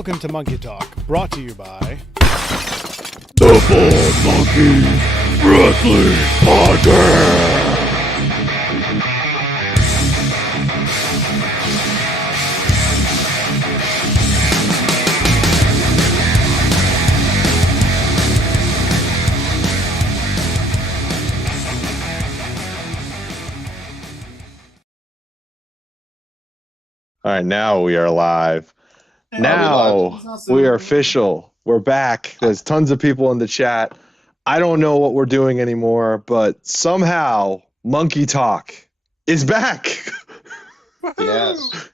Welcome to Monkey Talk, brought to you by the Four Monkey Wrestling Podcast. All right, now we are live. Now we are official. We're back. There's tons of people in the chat. I don't know what we're doing anymore, but somehow Monkey Talk is back. Yes.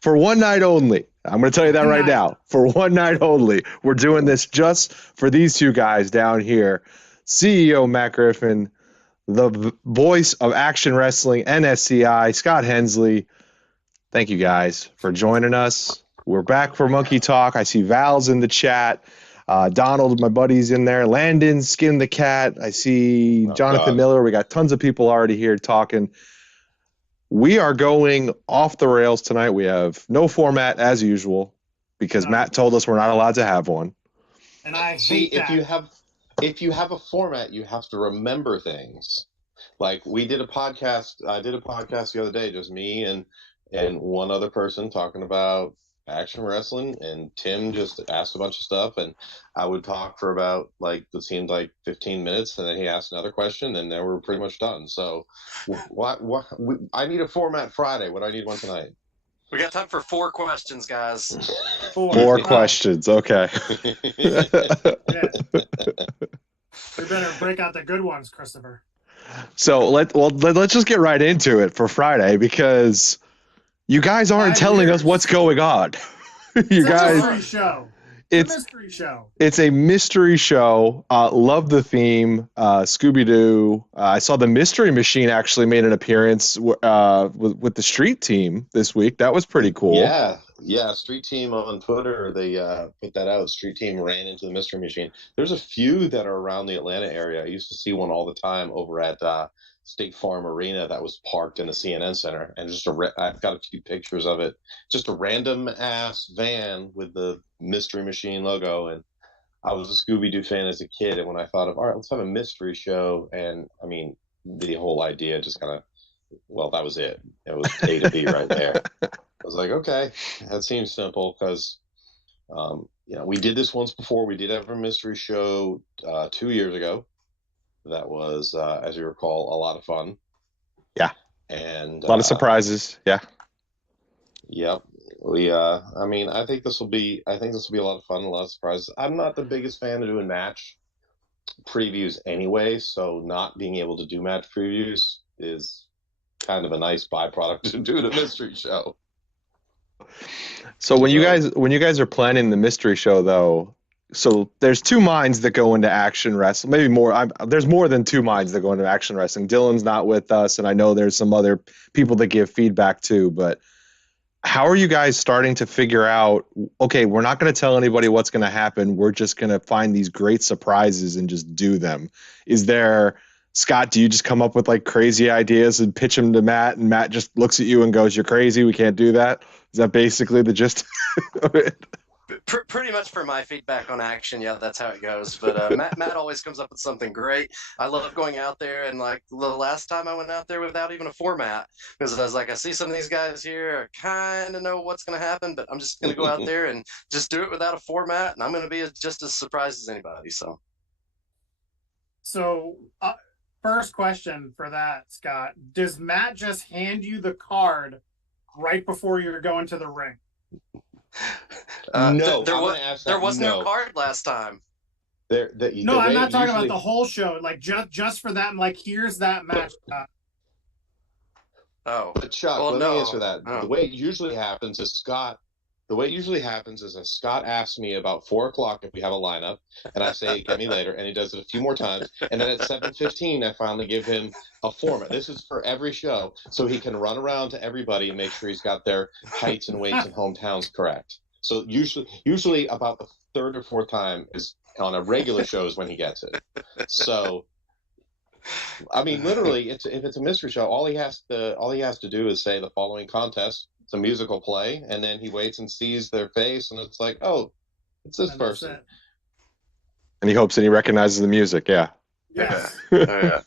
For one night only. I'm going to tell you that right now. For one night only. We're doing this just for these two guys down here. CEO Matt Griffin, the voice of Action Wrestling, NSCI, Scott Hensley. Thank you guys for joining us. We're back for Monkey Talk. I see Val's in the chat. Donald, my buddy's in there. Landon, Skin the Cat. I see Jonathan Miller. We got tons of people already here talking. We are going off the rails tonight. We have no format as usual because Matt told us we're not allowed to have one. And I see hate that. if you have a format, you have to remember things. Like we did a podcast. I did a podcast the other day, just me and one other person talking about action wrestling, and Tim just asked a bunch of stuff, and I would talk for about it seemed like 15 minutes, and then he asked another question, and then we're pretty much done. So I need a format Friday. What do I need one tonight? We got time for 4 questions, guys. Four questions. Okay. Yeah. We better break out the good ones, Christopher. So let's just get right into it for Friday, because you guys aren't telling us what's going on. You guys, it's a mystery show. It's a mystery show. It's a mystery show. Love the theme. Scooby-Doo. I saw the Mystery Machine actually made an appearance with the Street Team this week. That was pretty cool. Yeah. Street Team on Twitter, they put that out. Street Team ran into the Mystery Machine. There's a few that are around the Atlanta area. I used to see one all the time over at State Farm Arena that was parked in the CNN Center, and I've got a few pictures of it. Just a random ass van with the Mystery Machine logo. And I was a Scooby-Doo fan as a kid, and when I thought of, all right, let's have a mystery show, and I mean, the whole idea just kind of, well, that was it. It was A to B right there. I was like, okay, that seems simple, because we did this once before. We did have a mystery show 2 years ago. That was, as you recall, a lot of fun. Yeah. And a lot of surprises. Yeah. Yep. I think this will be a lot of fun, a lot of surprises. I'm not the biggest fan of doing match previews anyway, so not being able to do match previews is kind of a nice byproduct to do the mystery show. So when you guys are planning the mystery show, though, so there's 2 minds that go into action wrestling, maybe more. There's more than 2 minds that go into action wrestling. Dylan's not with us, and I know there's some other people that give feedback too. But how are you guys starting to figure out, okay, we're not going to tell anybody what's going to happen. We're just going to find these great surprises and just do them. Scott, do you just come up with crazy ideas and pitch them to Matt, and Matt just looks at you and goes, "You're crazy. We can't do that"? Is that basically the gist of it? Pretty much for my feedback on action, yeah, that's how it goes. But Matt always comes up with something great. I love going out there, and the last time I went out there without even a format, because I was like, I see some of these guys here, I kind of know what's going to happen, but I'm just going to go out there and just do it without a format, and I'm going to be just as surprised as anybody. So, first question for that, Scott: does Matt just hand you the card right before you're going to the ring? No, there was no card last time. I'm not talking about the whole show. Just for that, here's that match. But Chuck, let me answer that. The way it usually happens is Scott asks me about 4:00 if we have a lineup, and I say, "Get me later," and he does it a few more times, and then at 7:15, I finally give him a format. This is for every show, so he can run around to everybody and make sure he's got their heights and weights and hometowns correct. So usually about the 3rd or 4th time is on a regular show is when he gets it. So, I mean, literally, if it's a mystery show, all he has to do is say the following contest some musical play, and then he waits and sees their face, and it's like, oh, it's this person. And he hopes that he recognizes the music. Yeah. Yes. Yeah.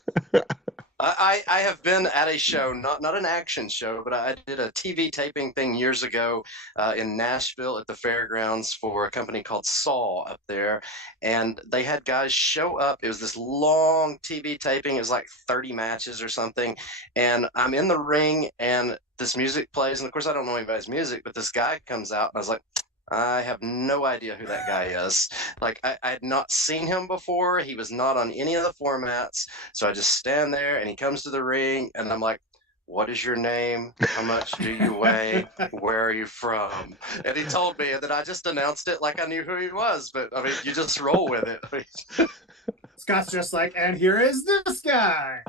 I have been at a show, not an action show, but I did a TV taping thing years ago in Nashville at the fairgrounds for a company called Saw up there, and they had guys show up. It was this long TV taping. It was like 30 matches or something, and I'm in the ring, and this music plays, and of course I don't know anybody's music, but this guy comes out, and I was like, I have no idea who that guy is. Like, I had not seen him before. He was not on any of the formats. So I just stand there and he comes to the ring and I'm like, what is your name? How much do you weigh? Where are you from? And he told me, and then I just announced it like I knew who he was. But I mean, you just roll with it. Scott's just like, and here is this guy.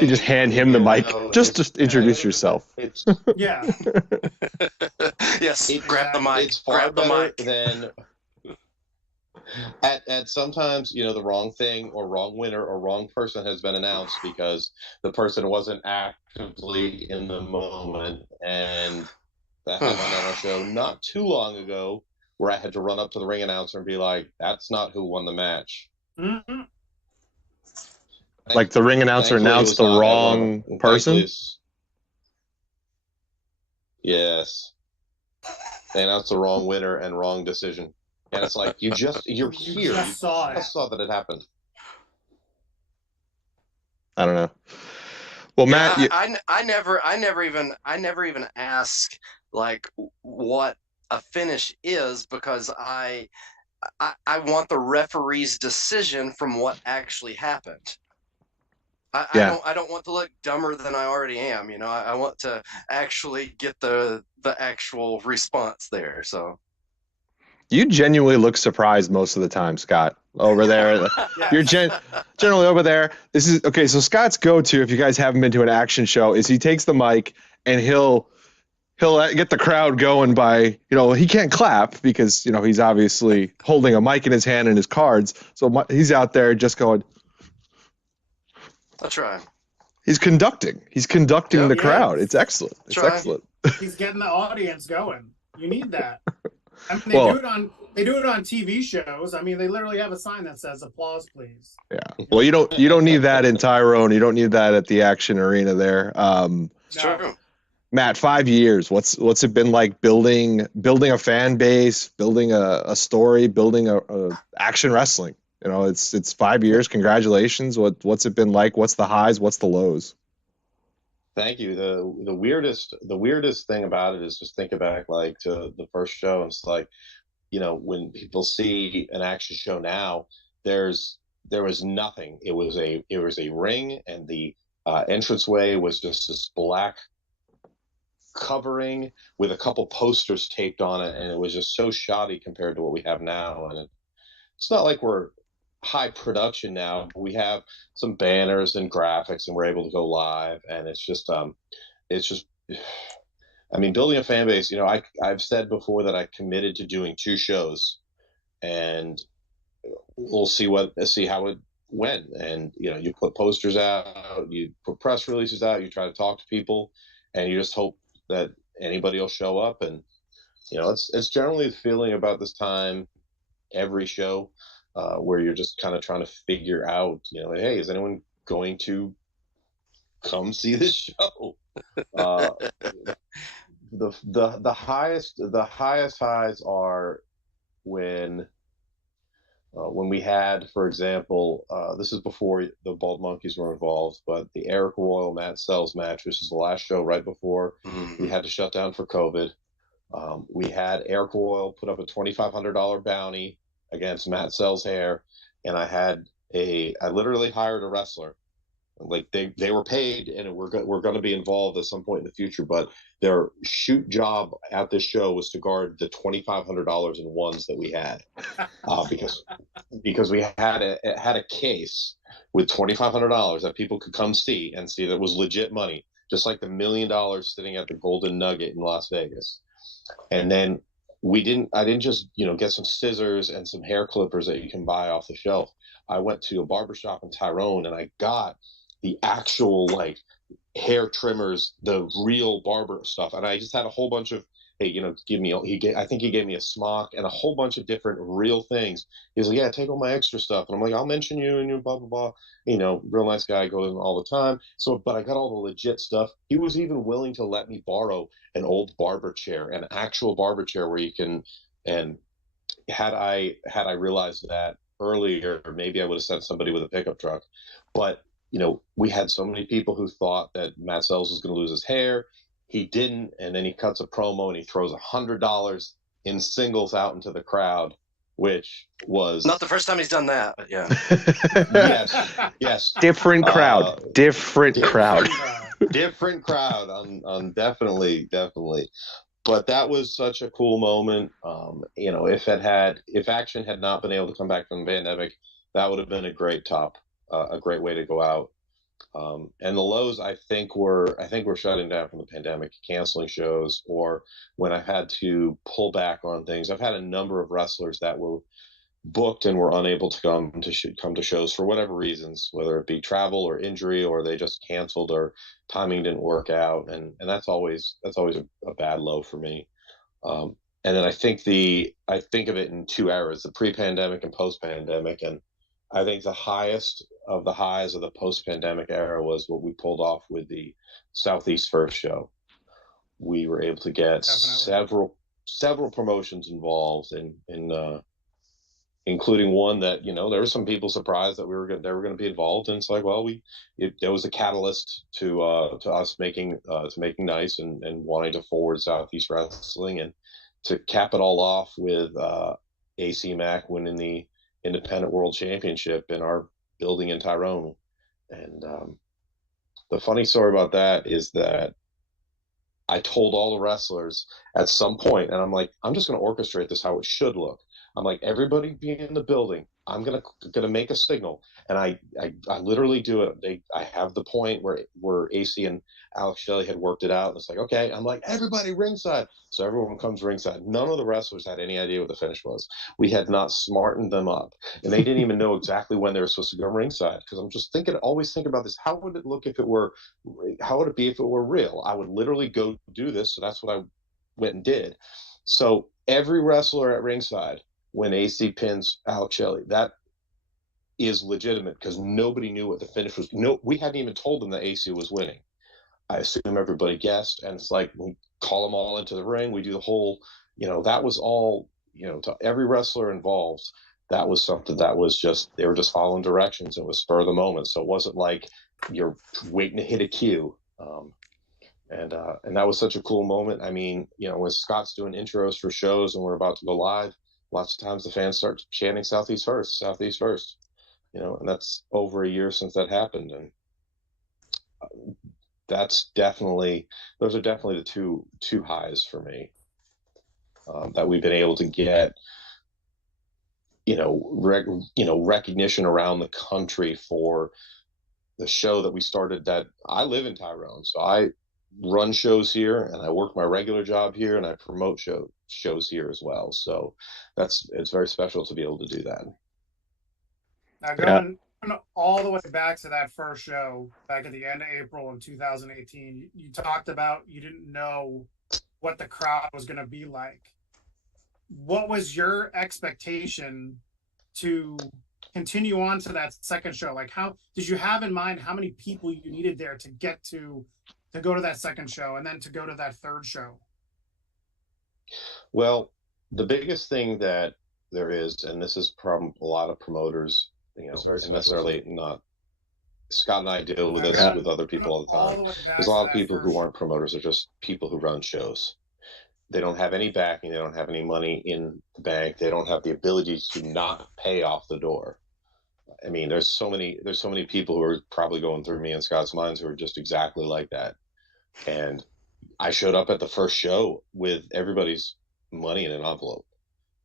You just hand him the mic. Just introduce yourself. Yeah. Yes. Grab the mic. It's far grab the better mic. than at sometimes, you know, the wrong thing or wrong winner or wrong person has been announced because the person wasn't actively in the moment. And that happened on our show not too long ago, where I had to run up to the ring announcer and be like, "That's not who won the match." Mm-hmm. Like the ring announcer announced the wrong person? Yes. They announced the wrong winner and wrong decision. And it's like, you're here. You just saw it. I saw that it happened. I don't know. Well, Matt, I never even ask like what a finish is, because I want the referee's decision from what actually happened. I don't want to look dumber than I already am. You know, I want to actually get the actual response there. So you genuinely look surprised most of the time, Scott, over there. You're generally over there. This is okay. So Scott's go-to, if you guys haven't been to an action show, is he takes the mic and he'll get the crowd going by, you know, he can't clap because, you know, he's obviously holding a mic in his hand and his cards. So he's out there just going. That's right. He's conducting the crowd. It's excellent. It's excellent. He's getting the audience going. You need that. I mean, they do it on TV shows. I mean, they literally have a sign that says "applause, please." Yeah. Well, you don't need that in Tyrone. You don't need that at the Action Arena there. True. Matt, 5 years. What's it been like building a fan base, building a story, building a action wrestling? You know, it's 5 years. Congratulations. What's it been like? What's the highs? What's the lows? Thank you. The weirdest thing about it is just thinking back like to the first show, and it's like, you know, when people see an action show now, there was nothing. It was a ring, and the entranceway was just this black covering with a couple posters taped on it, and it was just so shoddy compared to what we have now. And it's not like we're high production now, but we have some banners and graphics, and we're able to go live, and it's just I mean, building a fan base, you know, I've said before that I committed to doing 2 shows, and we'll see how it went. And, you know, you put posters out, you put press releases out, you try to talk to people, and you just hope that anybody will show up. And, you know, it's generally the feeling about this time every show, where you're just kind of trying to figure out, you know, hey, is anyone going to come see this show? The highest highs are when we had, for example, this is before the Bald Monkeys were involved, but the Eric Royal Matt Sells match, which is the last show right before we had to shut down for COVID. We had Eric Royal put up a $2,500 bounty against Matt Sells' hair, and I literally hired a wrestler. Like they were paid, and we're going to be involved at some point in the future, but their shoot job at this show was to guard the $2,500 in ones that we had, because we had a case with $2,500 that people could come see and see that was legit money, just like the $1 million sitting at the Golden Nugget in Las Vegas. And then I didn't just, you know, get some scissors and some hair clippers that you can buy off the shelf. I went to a barbershop in Tyrone, and I got the actual, like, hair trimmers, the real barber stuff. And I just had a whole bunch of, hey, I think he gave me a smock and a whole bunch of different real things. He's like, yeah, take all my extra stuff. And I'm like, I'll mention you and you, blah, blah, blah. Real nice guy, goes all the time. So, but I got all the legit stuff. He was even willing to let me borrow an old barber chair, an actual barber chair where you can, and had I realized that earlier, maybe I would have sent somebody with a pickup truck. But we had so many people who thought that Matt Sells was going to lose his hair. He didn't, and then he cuts a promo and he throws $100 in singles out into the crowd, which was not the first time he's done that, but yeah. yes. Different crowd, different crowd on definitely. But that was such a cool moment. If Action had not been able to come back from the pandemic, that would have been a great way to go out. And the lows, I think we're shutting down from the pandemic, canceling shows, or when I've had to pull back on things. I've had a number of wrestlers that were booked and were unable to come to shows for whatever reasons, whether it be travel or injury, or they just canceled or timing didn't work out, and that's always a bad low for me. And then I think of it in two eras: the pre-pandemic and post-pandemic. And I think the highest of the highs of the post-pandemic era was what we pulled off with the Southeast First show. We were able to get several promotions involved in including one that there were some people surprised that they were going to be involved, and it's like, well, it was a catalyst to us making nice and wanting to forward Southeast Wrestling, and to cap it all off with AC Mac winning the Independent World Championship in our building in Tyrone. And the funny story about that is that I told all the wrestlers at some point, and I'm like, I'm just going to orchestrate this how it should look. I'm like, everybody be in the building. I'm gonna make a signal, and I literally do it. I have the point where AC and Alex Shelley had worked it out, and it's like, okay, I'm like, everybody ringside. So everyone comes ringside. None of the wrestlers had any idea what the finish was. We had not smartened them up, and they didn't even know exactly when they were supposed to go ringside. Because I'm just always think about this. How would it look if it were? How would it be if it were real? I would literally go do this. So that's what I went and did. So every wrestler at ringside, when AC pins Alex Shelley, that is legitimate because nobody knew what the finish was. No, we hadn't even told them that AC was winning. I assume everybody guessed, and it's like we call them all into the ring. We do the whole, that was all, to every wrestler involved. That was something that was just, they were just following directions. It was spur of the moment. So it wasn't like you're waiting to hit a cue. And that was such a cool moment. I mean, when Scott's doing intros for shows and we're about to go live, lots of times the fans start chanting Southeast First, Southeast First, and that's over a year since that happened. And those are definitely the two highs for me, that we've been able to get, recognition around the country for the show that we started. That I live in Tyrone, so I run shows here, and I work my regular job here, and I promote shows here as well. So it's very special to be able to do that. Now going all the way back to that first show back at the end of April in 2018, you talked about you didn't know what the crowd was going to be like. What was your expectation to continue on to that second show? Like, how did you have in mind how many people you needed there to get to go to that second show and then to go to that third show? Well, the biggest thing that there is, and this is from a lot of promoters, it's very necessarily not. Scott and I deal with this with other people all the time. There's a lot of people who aren't promoters; they're just people who run shows. They don't have any backing. They don't have any money in the bank. They don't have the ability to not pay off the door. I mean, there's so many people who are probably going through me and Scott's minds who are just exactly like that. And I showed up at the first show with everybody's money in an envelope.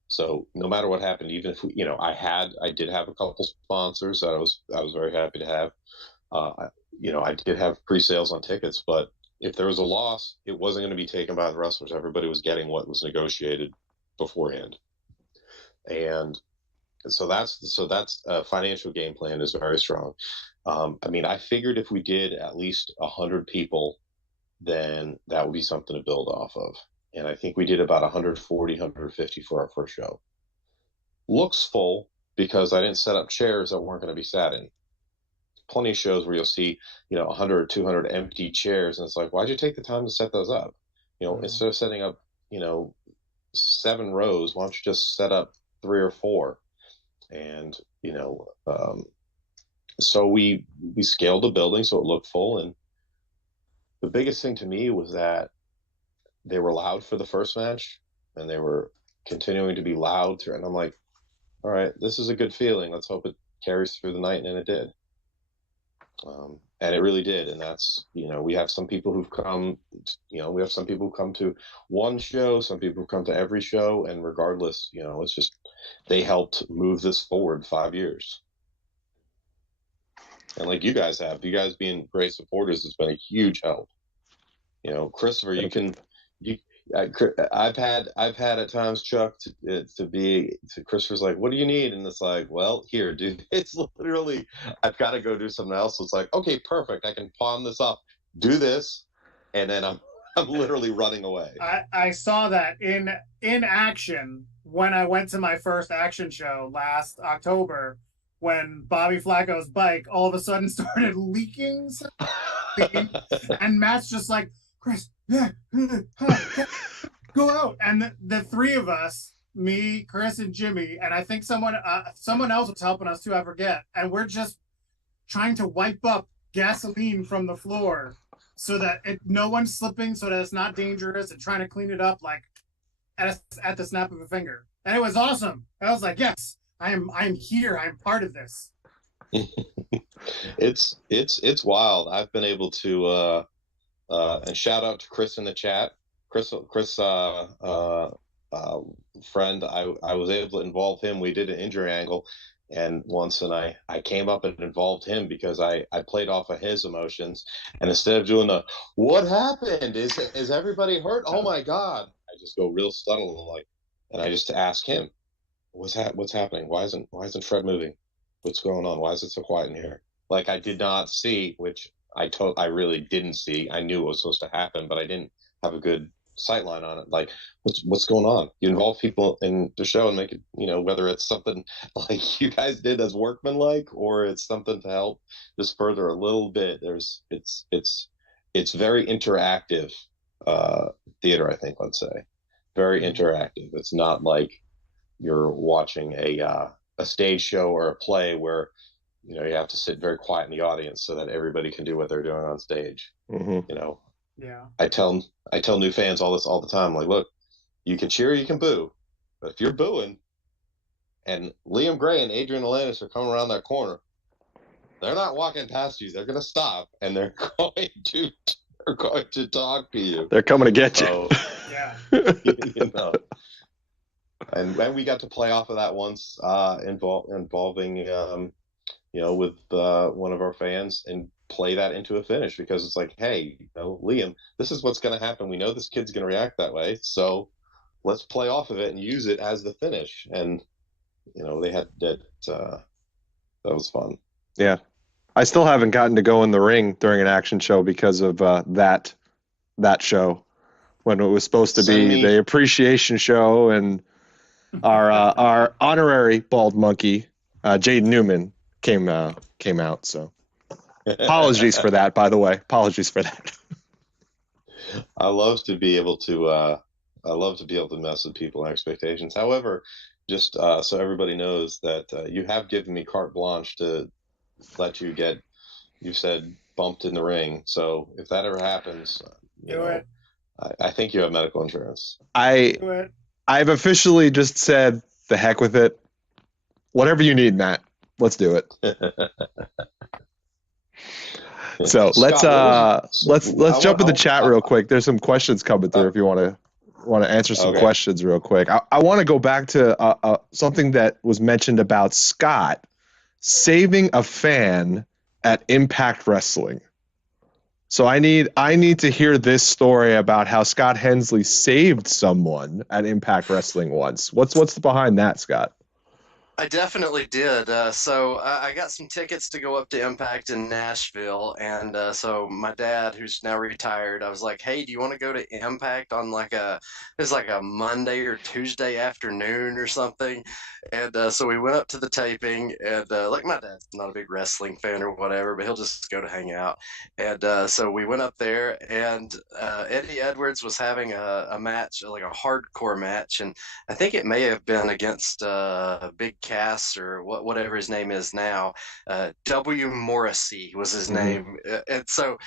So no matter what happened, even if I did have a couple sponsors that I was very happy to have. I did have pre-sales on tickets, but if there was a loss, it wasn't going to be taken by the wrestlers. Everybody was getting what was negotiated beforehand. And So that's financial game plan is very strong. I mean, I figured if we did at least 100 people, then that would be something to build off of. And I think we did about 140, 150 for our first show. Looks full because I didn't set up chairs that weren't going to be sat in. Plenty of shows where you'll see, 100 or 200 empty chairs, and it's like, why'd you take the time to set those up? Instead of setting up, 7 rows, why don't you just set up 3 or 4? And so we scaled the building so it looked full. And the biggest thing to me was that they were loud for the first match, and they were continuing to be loud through. And I'm like, all right, this is a good feeling. Let's hope it carries through the night, and it did. And it really did. And that's, we have some people who've come, we have some people who come to one show, some people who come to every show, and regardless, it's just, they helped move this forward 5 years. And like you guys being great supporters has been a huge help. Christopher, I've had at times, Chuck, to Christopher's like, what do you need? And it's like, well, here, dude, it's literally, I've got to go do something else. So it's like, okay, perfect. I can pawn this off, do this. And then I'm literally running away. I saw that in action when I went to my first action show last October, when Bobby Flacco's bike all of a sudden started leaking. And Matt's just like, Chris, yeah, go out. And the 3 of us, me, Chris, and Jimmy, and I think someone else was helping us too, I forget. And we're just trying to wipe up gasoline from the floor so that no one's slipping, so that it's not dangerous, and trying to clean it up like at the snap of a finger. And it was awesome. I was like, yes, I'm here. I'm part of this. It's wild. I've been able to and shout out to Chris in the chat. Chris, friend, I was able to involve him. We did an injury angle, and I came up and involved him because I played off of his emotions, and instead of doing the what happened, is everybody hurt? Oh my God, I just go real subtle and I just ask him, what's happening? Why isn't Fred moving? What's going on? Why is it so quiet in here? Like, I did not see, which I really didn't see. I knew it was supposed to happen, but I didn't have a good sight line on it. Like, what's going on? You involve people in the show and make it, whether it's something like you guys did as workmanlike, or it's something to help just further a little bit. It's very interactive theater, I think, let's say. Very interactive. It's not like you're watching a stage show or a play where you have to sit very quiet in the audience so that everybody can do what they're doing on stage. Mm-hmm. Yeah. I tell new fans all the time, like, look, you can cheer, you can boo, but if you're booing and Liam Gray and Adrian Alanis are coming around that corner, they're not walking past you. They're going to stop, and they're going to talk to you. They're coming to get you. Yeah. And we got to play off of that once, involving with one of our fans, and play that into a finish, because it's like, hey, Liam, this is what's going to happen. We know this kid's going to react that way, so let's play off of it and use it as the finish. And they had that. That was fun. Yeah, I still haven't gotten to go in the ring during an action show because of that show, when it was supposed to be the appreciation show, and our honorary bald monkey, Jaden Newman, came out. So apologies for that, by the way. Apologies for that. I love to be able to mess with people's expectations. However, just so everybody knows that you have given me carte blanche to let you get, you said, bumped in the ring. So if that ever happens, I think you have medical insurance. I've officially just said the heck with it. Whatever you need, Matt. Let's do it. So let's jump in the chat real quick. There's some questions coming through if you want to answer some questions real quick. I want to go back to something that was mentioned about Scott saving a fan at Impact Wrestling. So I need to hear this story about how Scott Hensley saved someone at Impact Wrestling once. What's behind that, Scott? I definitely did. So I got some tickets to go up to Impact in Nashville, and so my dad, who's now retired, I was like, "Hey, do you want to go to Impact on it's like a Monday or Tuesday afternoon or something?" And so we went up to the taping, and like my dad's not a big wrestling fan or whatever, but he'll just go to hang out. And so we went up there, and Eddie Edwards was having a match, like a hardcore match, and I think it may have been against Big Cass or whatever his name is now. W. Morrissey was his name. And so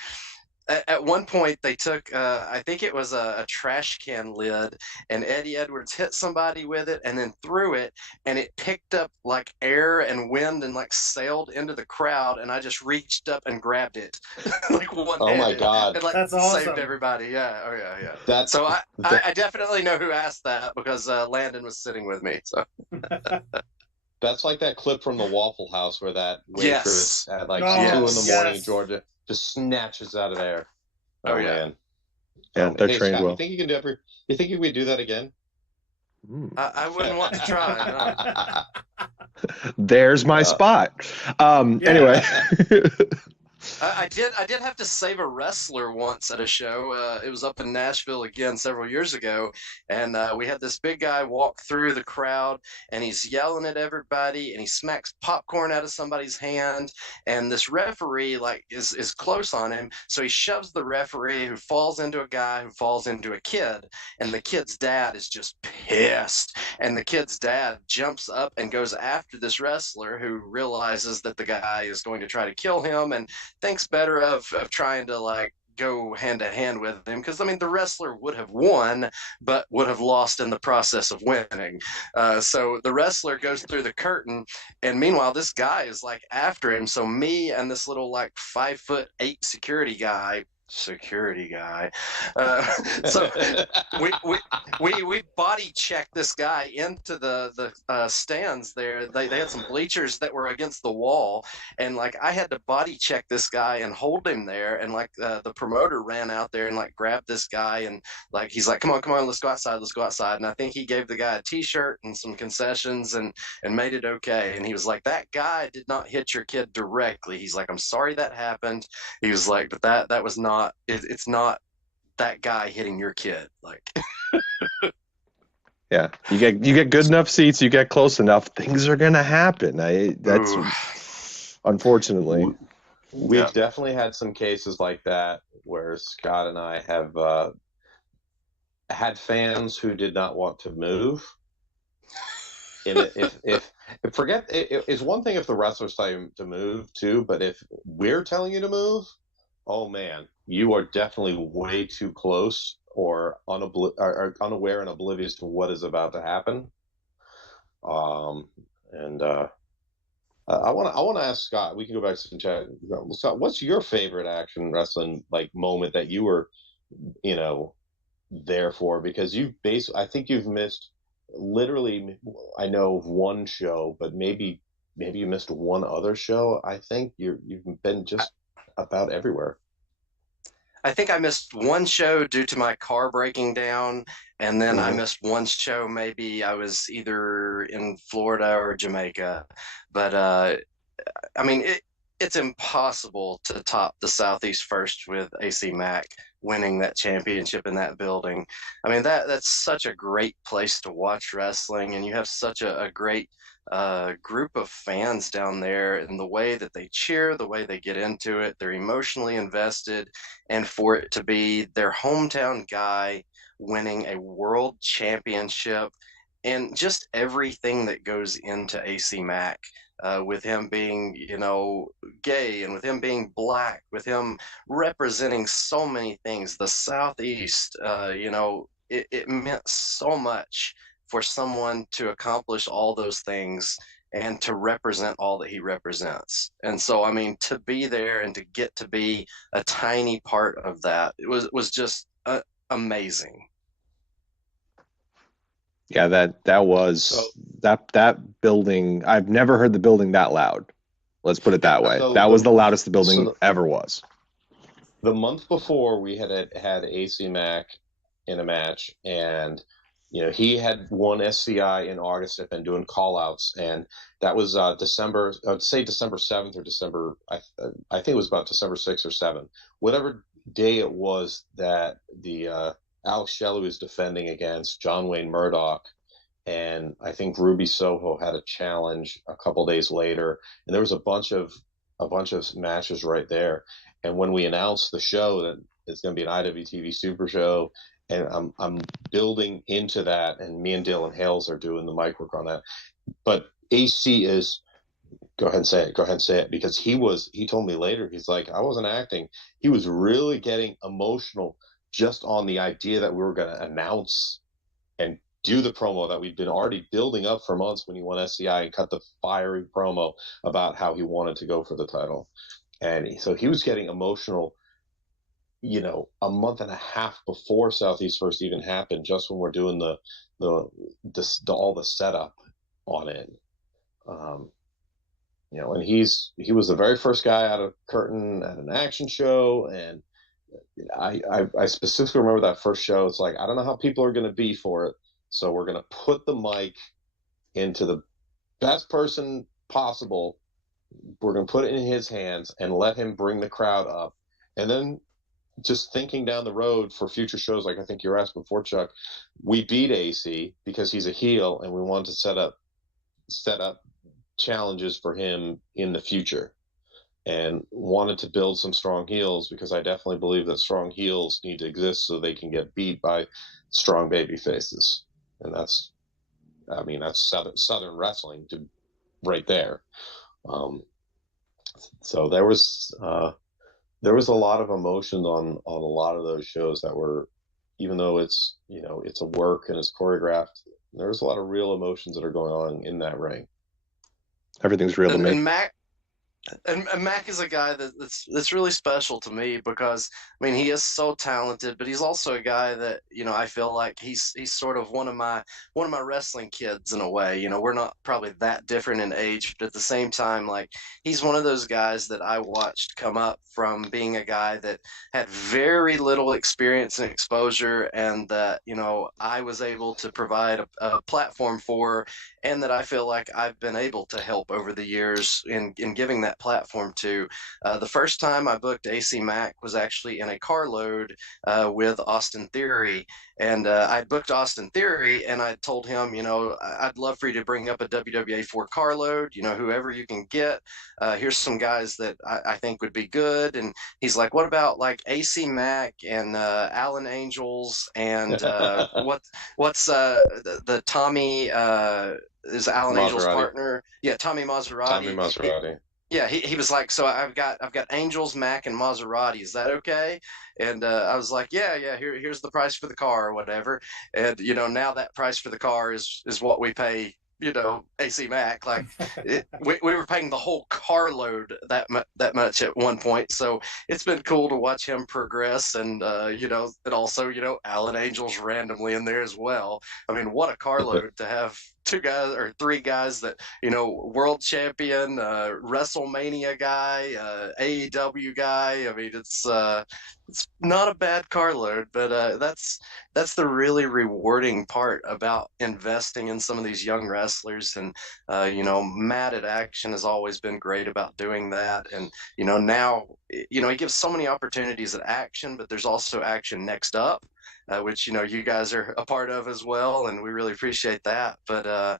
at one point they took, I think it was a trash can lid, and Eddie Edwards hit somebody with it and then threw it, and it picked up like air and wind and like sailed into the crowd, and I just reached up and grabbed it like one Oh my handed God. and like That's saved awesome. everybody. Yeah. Oh yeah, yeah. That's So that, I definitely know who asked that because Landon was sitting with me. So that's like that clip from the Waffle House where that waitress yes, at like Oh, 2 in the morning in yes. Georgia just snatches out of there. oh Oh yeah. man. Yeah, Oh, they're hey trained Scott, well. you think you would do that again? I wouldn't want to try. No. There's my spot. Anyway. Yeah. I did have to save a wrestler once at a show. It was up in Nashville again several years ago, and we had this big guy walk through the crowd, and he's yelling at everybody, and he smacks popcorn out of somebody's hand, and this referee like is close on him, so he shoves the referee, who falls into a guy, who falls into a kid, and the kid's dad is just pissed, and the kid's dad jumps up and goes after this wrestler, who realizes that the guy is going to try to kill him, and thinks better of trying to like go hand to hand with him, because I mean the wrestler would have won but would have lost in the process of winning. So the wrestler goes through the curtain, and meanwhile this guy is like after him, so me and this little like 5'8" security guy. So we, we we body checked this guy into the stands there. They had some bleachers that were against the wall, and like I had to body check this guy and hold him there, and like the promoter ran out there and like grabbed this guy, and like he's like, come on, let's go outside, and I think he gave the guy a t-shirt and some concessions and made it okay, and he was like, that guy did not hit your kid directly. He's like, I'm sorry that happened. He was like, but that was not it's not that guy hitting your kid. Like, Yeah, you get good enough seats, you get close enough, things are gonna happen. That's unfortunately. We've yeah. definitely had some cases like that where Scott and I have had fans who did not want to move. And if forget it's one thing if the wrestler's telling you to move too, but if we're telling you to move, oh man, you are definitely way too close or unaware and oblivious to what is about to happen. And I want to ask Scott. We can go back to some chat. Scott, what's your favorite action wrestling like moment that you were, you know, there for? Because I think you've missed literally. I know of one show, but maybe you missed one other show. I think you've been just about everywhere. I think I missed one show due to my car breaking down, and then I Mhm. missed one show. Maybe I was either in Florida or Jamaica, but I mean it's impossible to top the Southeast First with AC Mack winning that championship in that building. I mean that's such a great place to watch wrestling, and you have such a great group of fans down there, and the way that they cheer, the way they get into it, they're emotionally invested, and for it to be their hometown guy winning a world championship, and just everything that goes into AC Mack, with him being, gay, and with him being black, with him representing so many things, the Southeast, it meant so much for someone to accomplish all those things and to represent all that he represents. And so, I mean, to be there and to get to be a tiny part of that, it was just amazing. Yeah, that So was that building. I've never heard the building that loud. Let's put it that way. so That was the the loudest the so building the, ever was. the month before we had AC Mack in a match, and he had won SCI in August, had been doing call outs, and that was December, I'd say December 7th or December, I think it was about December 6th or 7th, whatever day it was that the Alex Shelley was defending against John Wayne Murdoch. And I think Ruby Soho had a challenge a couple days later, and there was a bunch of matches right there. And when we announced the show that it's going to be an IWTV Super Show, and I'm building into that, and me and Dylan Hales are doing the mic work on that. But AC is, go ahead and say it. Go ahead and say it, because he told me later, he's like, I wasn't acting. He was really getting emotional just on the idea that we were going to announce and do the promo that we'd been already building up for months when he won SCI, and cut the fiery promo about how he wanted to go for the title. And so he was getting emotional, a month and a half before Southeast First even happened, just when we're doing the all the setup on it. And he was the very first guy out of curtain at an action show, and I specifically remember that first show. It's like, I don't know how people are going to be for it, so we're going to put the mic into the best person possible. We're going to put it in his hands and let him bring the crowd up. And then, just thinking down the road for future shows, like I think you were asking before, Chuck, we beat AC because he's a heel, and we wanted to set up challenges for him in the future, and wanted to build some strong heels, because I definitely believe that strong heels need to exist so they can get beat by strong baby faces. And that's Southern wrestling right there. So there was a lot of emotion on a lot of those shows that were, even though it's a work and it's choreographed, there's a lot of real emotions that are going on in that ring. Everything's real to me. And Mac is a guy that's really special to me, because he is so talented, but he's also a guy that I feel like he's sort of one of my wrestling kids in a way. We're not probably that different in age, but at the same time, like, he's one of those guys that I watched come up from being a guy that had very little experience and exposure, and that I was able to provide a platform for, and that I feel like I've been able to help over the years in giving that platform to. The first time I booked AC Mack was actually in a carload with Austin Theory. And I booked Austin Theory, and I told him, I'd love for you to bring up a WWA 4 carload, whoever you can get. Here's some guys that I think would be good. And he's like, what about like AC Mack and Alan Angels and what's the Tommy is Alan Maserati. Angel's partner? Yeah, Tommy Maserati. Tommy Maserati. He was like, so I've got Angels, Mac, and Maserati. Is that okay? And I was like, yeah. Here's the price for the car or whatever. And now that price for the car is what we pay. AC Mac, like we were paying the whole carload that much at one point. So it's been cool to watch him progress, and and also Alan Angels randomly in there as well. What a carload to have. 2 guys or 3 guys that world champion, WrestleMania guy, AEW guy. It's not a bad carload, but that's the really rewarding part about investing in some of these young wrestlers. And Matt at Action has always been great about doing that. And now he gives so many opportunities at Action, but there's also Action Next Up, which you guys are a part of as well, and we really appreciate that. But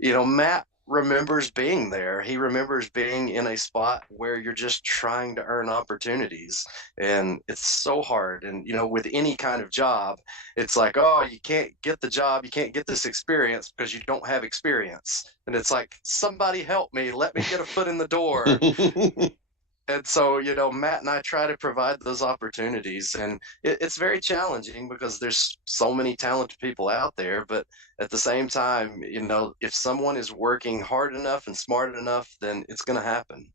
Matt remembers being there. He remembers being in a spot where you're just trying to earn opportunities, and it's so hard. And with any kind of job, it's like, oh, you can't get the job, you can't get this experience because you don't have experience. And it's like, somebody help me, let me get a foot in the door. And so, Matt and I try to provide those opportunities, and it's very challenging because there's so many talented people out there. But at the same time, if someone is working hard enough and smart enough, then it's going to happen.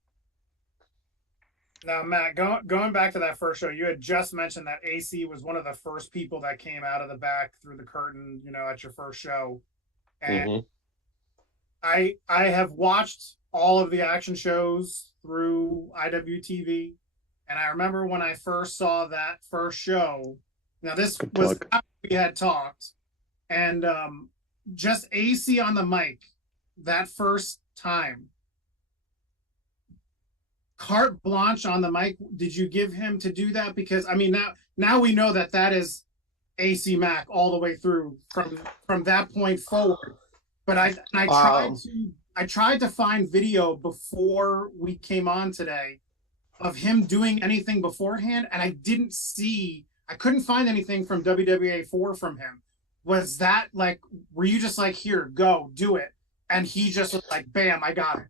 Now, Matt, going back to that first show, you had just mentioned that AC was one of the first people that came out of the back through the curtain, at your first show. And I have watched all of the Action shows through IWTV, and I remember when I first saw that first show. Now, this was after we had talked, and just AC on the mic that first time. Carte blanche on the mic. Did you give him to do that? Because I mean, now we know that is AC Mac all the way through from that point forward. But I tried to find video before we came on today of him doing anything beforehand, and I couldn't find anything from WWA 4 from him. Was that like, were you just like, here, go, do it? And he just was like, bam, I got it.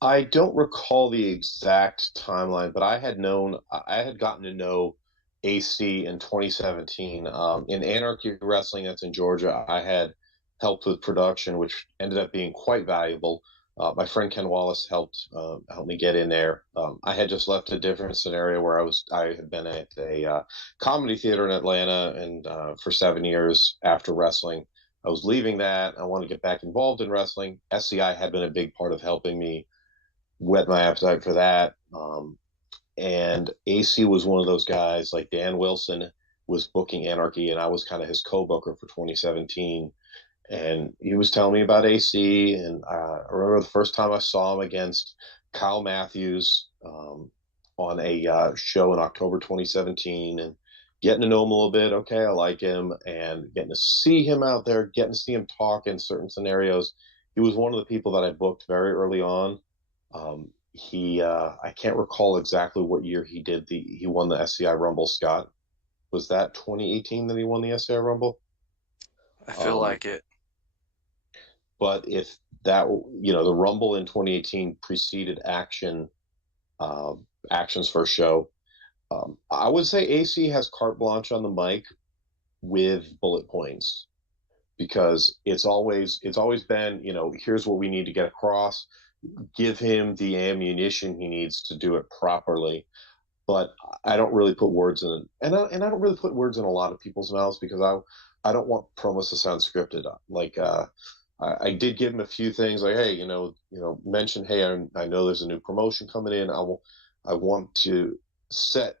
I don't recall the exact timeline, but I had gotten to know AC in 2017. In Anarchy Wrestling, that's in Georgia, I had helped with production, which ended up being quite valuable. My friend Ken Wallace helped me get in there. I had just left a different scenario where I had been at a comedy theater in Atlanta, and for 7 years after wrestling, I was leaving that. I wanted to get back involved in wrestling. SCI had been a big part of helping me whet my appetite for that. And AC was one of those guys, like Dan Wilson was booking Anarchy, and I was kind of his co-booker for 2017. And he was telling me about AC, and I remember the first time I saw him against Kyle Matthews on a show in October 2017, and getting to know him a little bit. Okay, I like him, and getting to see him out there, getting to see him talk in certain scenarios. He was one of the people that I booked very early on. I can't recall exactly what year he won the SCI Rumble. Scott, was that 2018 that he won the SCI Rumble? I feel like it. But if that, the Rumble in 2018 preceded Action's first show, I would say AC has carte blanche on the mic with bullet points, because it's always been, here's what we need to get across. Give him the ammunition he needs to do it properly. But I don't really put words in, and I don't really put words in a lot of people's mouths, because I don't want promos to sound scripted. Like I did give him a few things, like, hey, mention, hey, I know there's a new promotion coming in. I want to set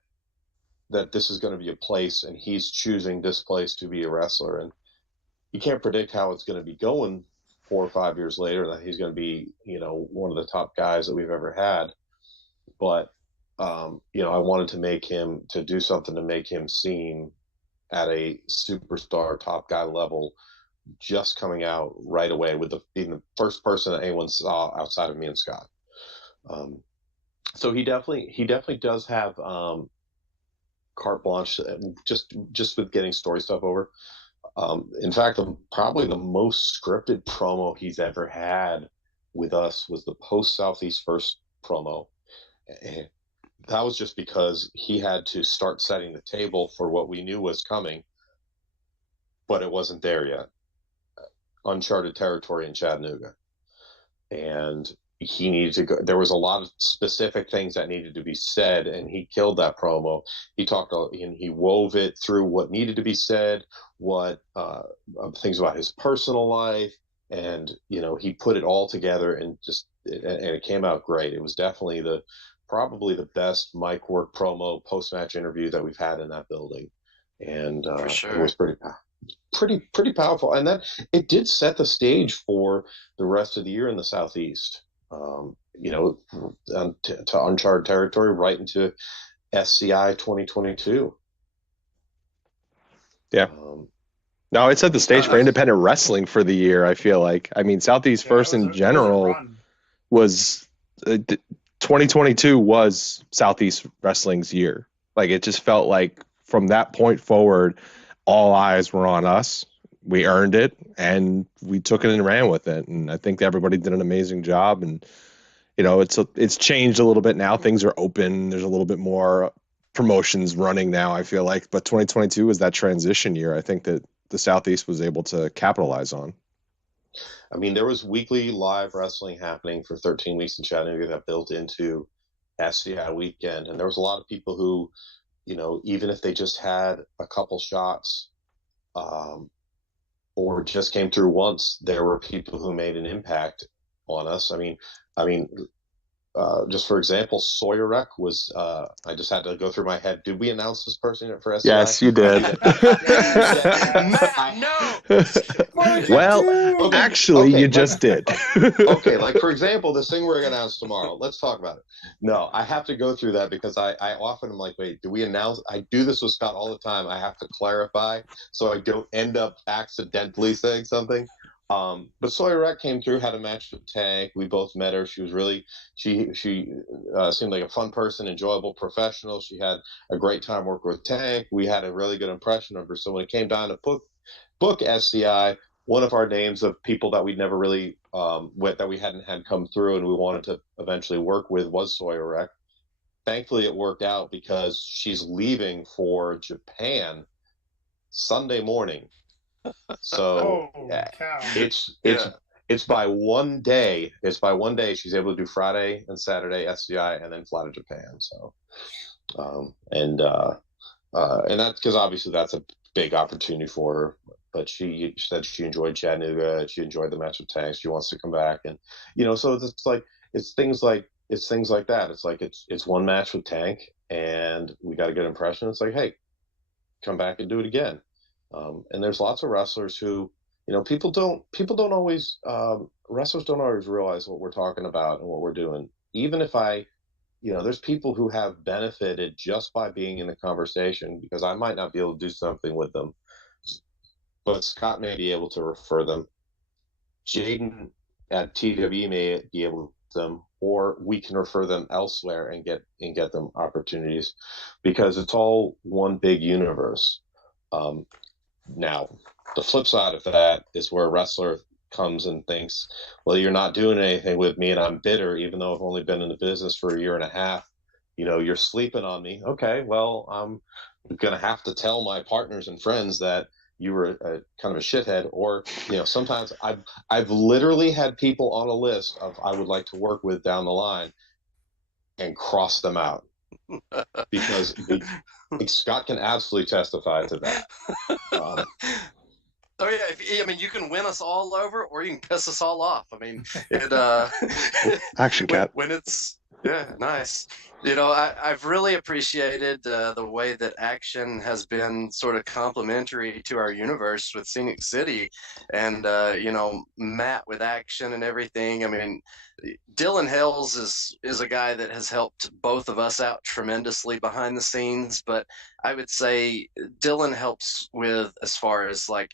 that this is going to be a place, and he's choosing this place to be a wrestler, and you can't predict how it's going to be going 4 or 5 years later, that he's going to be, one of the top guys that we've ever had. But, I wanted to do something to make him seem at a superstar top guy level, just coming out right away with being the first person that anyone saw outside of me and Scott. So he definitely does have carte blanche, just with getting story stuff over. In fact, probably the most scripted promo he's ever had with us was the post Southeast first promo. And that was just because he had to start setting the table for what we knew was coming, but it wasn't there yet. Uncharted territory in Chattanooga. And he needed to go. There was a lot of specific things that needed to be said, and he killed that promo. He talked, and he wove it through what needed to be said, what things about his personal life, and he put it all together, and it came out great. It was definitely probably the best mic work promo post-match interview that we've had in that building, and For sure. It was pretty powerful, and that it did set the stage for the rest of the year in the Southeast. To uncharted territory, right into SCI 2022. Yeah. No, it set the stage for independent wrestling for the year, I feel like. I mean, Southeast First in general was 2022 was Southeast Wrestling's year. Like, it just felt like from that point forward, all eyes were on us. We earned it, and we took it and ran with it. And I think everybody did an amazing job. And it's changed a little bit now. Things are open. There's a little bit more promotions running now, I feel like. But 2022 was that transition year, I think, that the Southeast was able to capitalize on. I mean, there was weekly live wrestling happening for 13 weeks in Chattanooga that built into SCI weekend. And there was a lot of people who, even if they just had a couple shots or just came through once, there were people who made an impact on us. I mean, just for example, Sawyerek was. I just had to go through my head. Did we announce this person for SCI? Yes, you did. Matt, no. Well, Okay, actually, okay, you just did. okay, like for example, this thing we're going to announce tomorrow. Let's talk about it. No, I have to go through that because I often am like, wait, do we announce? I do this with Scott all the time. I have to clarify so I don't end up accidentally saying something. But Sawyer Rec came through, had a match with Tank. We both met her. She was really she seemed like a fun person, enjoyable professional. She had a great time working with Tank. We had a really good impression of her. So when it came down to book SCI, one of our names of people that we'd never really that we hadn't had come through and we wanted to eventually work with was Sawyer Rec. Thankfully, it worked out because she's leaving for Japan Sunday morning. So it's it's by one day. It's by one day. She's able to do Friday and Saturday SCI and then fly to Japan. So and that's because obviously that's a big opportunity for her. But she said she enjoyed Chattanooga. She enjoyed the match with Tanks. She wants to come back, and so it's like it's things like that. It's like it's one match with Tank, and we got a good impression. It's like, hey, come back and do it again. And there's lots of wrestlers who, people don't always wrestlers don't always realize what we're talking about and what we're doing. Even if there's people who have benefited just by being in the conversation because I might not be able to do something with them, but Scott may be able to refer them. Jaden at TW may be able to them, or we can refer them elsewhere and get them opportunities because it's all one big universe. Now, the flip side of that is where a wrestler comes and thinks, well, you're not doing anything with me and I'm bitter, even though I've only been in the business for a year and a half. You're sleeping on me. Okay, well, I'm going to have to tell my partners and friends that you were kind of a shithead. Or, sometimes I've literally had people on a list of I would like to work with down the line and cross them out because Scott can absolutely testify to that. Oh yeah, you can win us all over, or you can piss us all off. I mean, Action cat. When it's nice. I've really appreciated the way that Action has been sort of complimentary to our universe with Scenic City, and Matt with Action and everything. I mean, Dylan Hells is a guy that has helped both of us out tremendously behind the scenes, but I would say Dylan helps with as far as like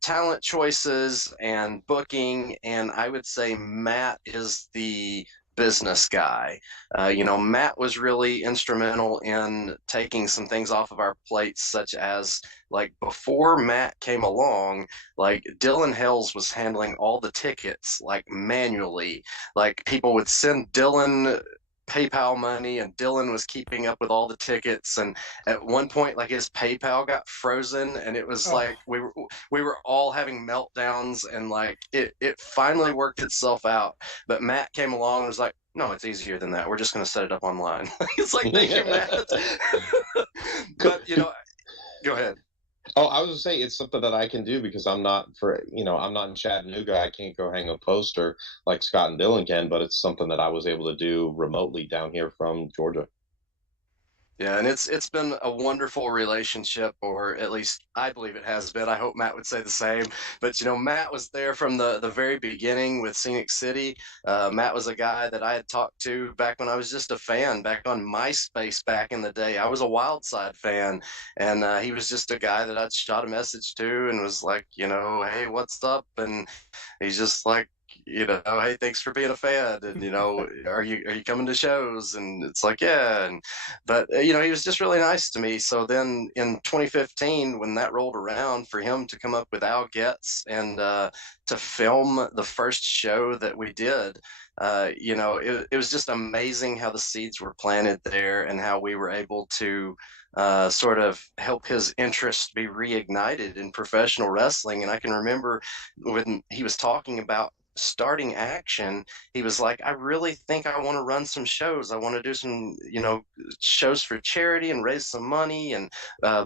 talent choices and booking, and I would say Matt is the business guy. Matt was really instrumental in taking some things off of our plates, such as like before Matt came along, like Dylan Hells was handling all the tickets like manually. Like people would send Dylan PayPal money and Dylan was keeping up with all the tickets, and at one point like his PayPal got frozen and it was like we were all having meltdowns, and like it finally worked itself out. But Matt came along and was like, no, it's easier than that. We're just going to set it up online. It's like, thank you, Matt. But go ahead. Oh, I was gonna say it's something that I can do because I'm not in Chattanooga. I can't go hang a poster like Scott and Dylan can, but it's something that I was able to do remotely down here from Georgia. Yeah, and it's been a wonderful relationship, or at least I believe it has been. I hope Matt would say the same. But Matt was there from the very beginning with Scenic City. Matt was a guy that I had talked to back when I was just a fan, back on MySpace back in the day. I was a Wildside fan, and he was just a guy that I'd shot a message to and was like, hey, what's up? And he's just like, hey, thanks for being a fan, and are you coming to shows? And it's like, yeah. And but he was just really nice to me. So then in 2015, when that rolled around, for him to come up with Al Getz and to film the first show that we did, it was just amazing how the seeds were planted there and how we were able to sort of help his interest be reignited in professional wrestling. And I can remember when he was talking about starting Action, he was like, I really think I want to run some shows. I want to do some, shows for charity and raise some money and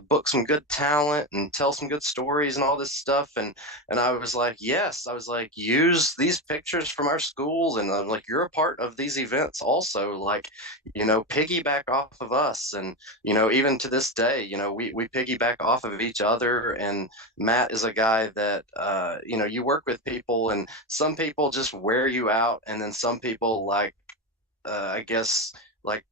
book some good talent and tell some good stories and all this stuff. And I was like, yes. I was like, use these pictures from our schools, and I'm like, you're a part of these events also. Like, piggyback off of us. And even to this day, we piggyback off of each other. And Matt is a guy that you work with people, and some people just wear you out, and then some people like I guess like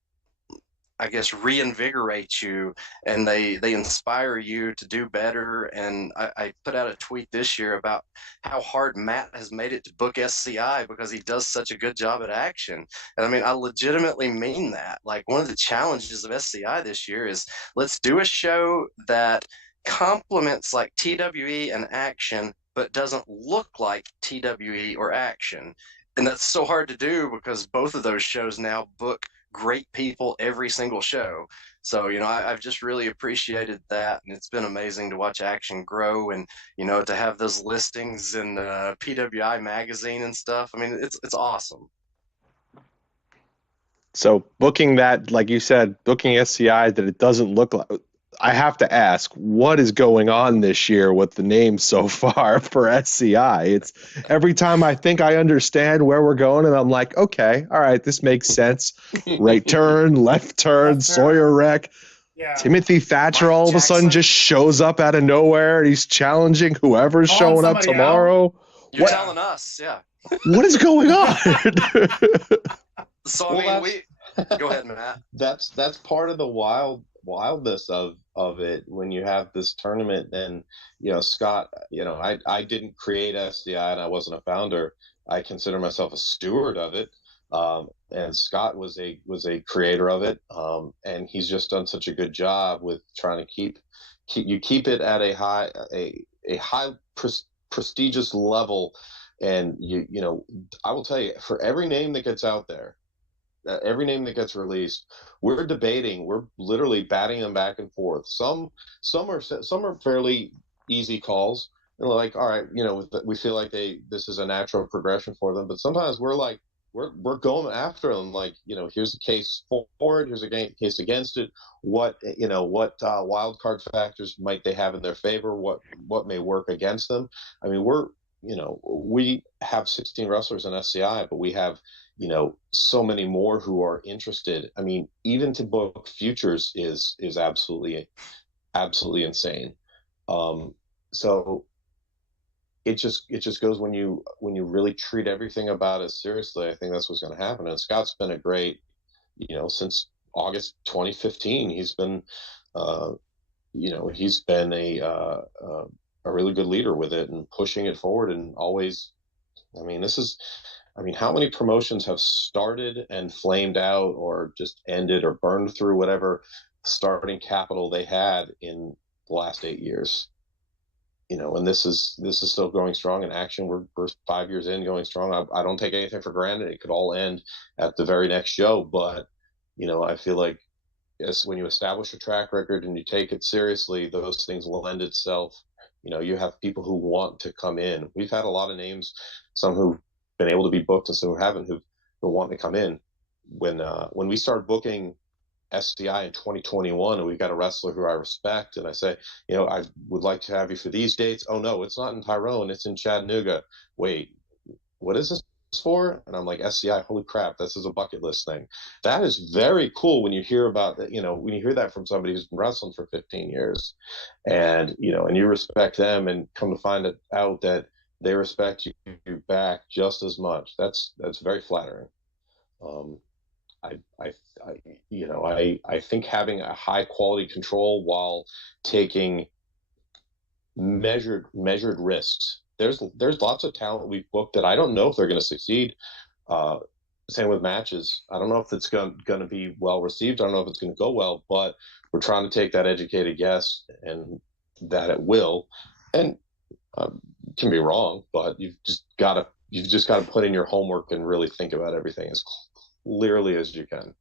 reinvigorate you, and they inspire you to do better. And I put out a tweet this year about how hard Matt has made it to book SCI because he does such a good job at Action. And I mean, I legitimately mean that. Like, one of the challenges of SCI this year is, let's do a show that complements like TWE and Action but doesn't look like TWE or Action. And that's so hard to do because both of those shows now book great people every single show. So, I've just really appreciated that. And it's been amazing to watch Action grow, and, to have those listings in PWI magazine and stuff. I mean, it's awesome. So booking that, like you said, booking SCI that it doesn't look like. I have to ask, what is going on this year with the names so far for SCI? It's every time I think I understand where we're going, and I'm like, okay, all right, this makes sense. Right turn, left turn, Sawyer Wreck. Yeah. Timothy Thatcher Mike all of a sudden Jackson. just shows up out of nowhere. He's challenging whoever's Calling showing up somebody tomorrow. You're What? telling us, yeah. What is going on? So, Well, go ahead, Matt. That's part of the wildness of it when you have this tournament. And Scott, I didn't create SDI, and I wasn't a founder. I consider myself a steward of it. And Scott was a creator of it, and he's just done such a good job with trying to keep it at a high prestigious level. And I will tell you, for every name that gets out there, every name that gets released, we're debating. We're literally batting them back and forth. Some are fairly easy calls, and like, all right, we feel like this is a natural progression for them. But sometimes we're like, we're going after them. Like, here's a case for it. Here's a case against it. What wild card factors might they have in their favor? What may work against them? I mean, we have 16 wrestlers in SCI, but we have so many more who are interested. I mean, even to book futures is absolutely insane. So it just goes when you really treat everything about it seriously. I think that's what's going to happen. And Scott's been a great, since August 2015, he's been, he's been a really good leader with it and pushing it forward. And always, how many promotions have started and flamed out or just ended or burned through whatever starting capital they had in the last 8 years? And this is still going strong in Action. We're 5 years in, going strong. I don't take anything for granted. It could all end at the very next show, but I feel like when you establish a track record and you take it seriously, those things will lend itself. You have people who want to come in. We've had a lot of names, some who've been able to be booked and some who haven't, who want to come in. When we started booking SCI in 2021, and we've got a wrestler who I respect, and I say, I would like to have you for these dates. Oh no, it's not in Tyrone, it's in Chattanooga. Wait, what is this for? And I'm like, SCI, holy crap, this is a bucket list thing. That is very cool when you hear about that, when you hear that from somebody who's been wrestling for 15 years, and and you respect them, and come to find out that they respect you back just as much. That's very flattering. I think having a high quality control while taking measured risks. There's lots of talent we've booked that I don't know if they're going to succeed. Same with matches. I don't know if it's going to be well received. I don't know if it's going to go well, but we're trying to take that educated guess, and that it will. And can be wrong, but you've just got to put in your homework and really think about everything as clearly as you can.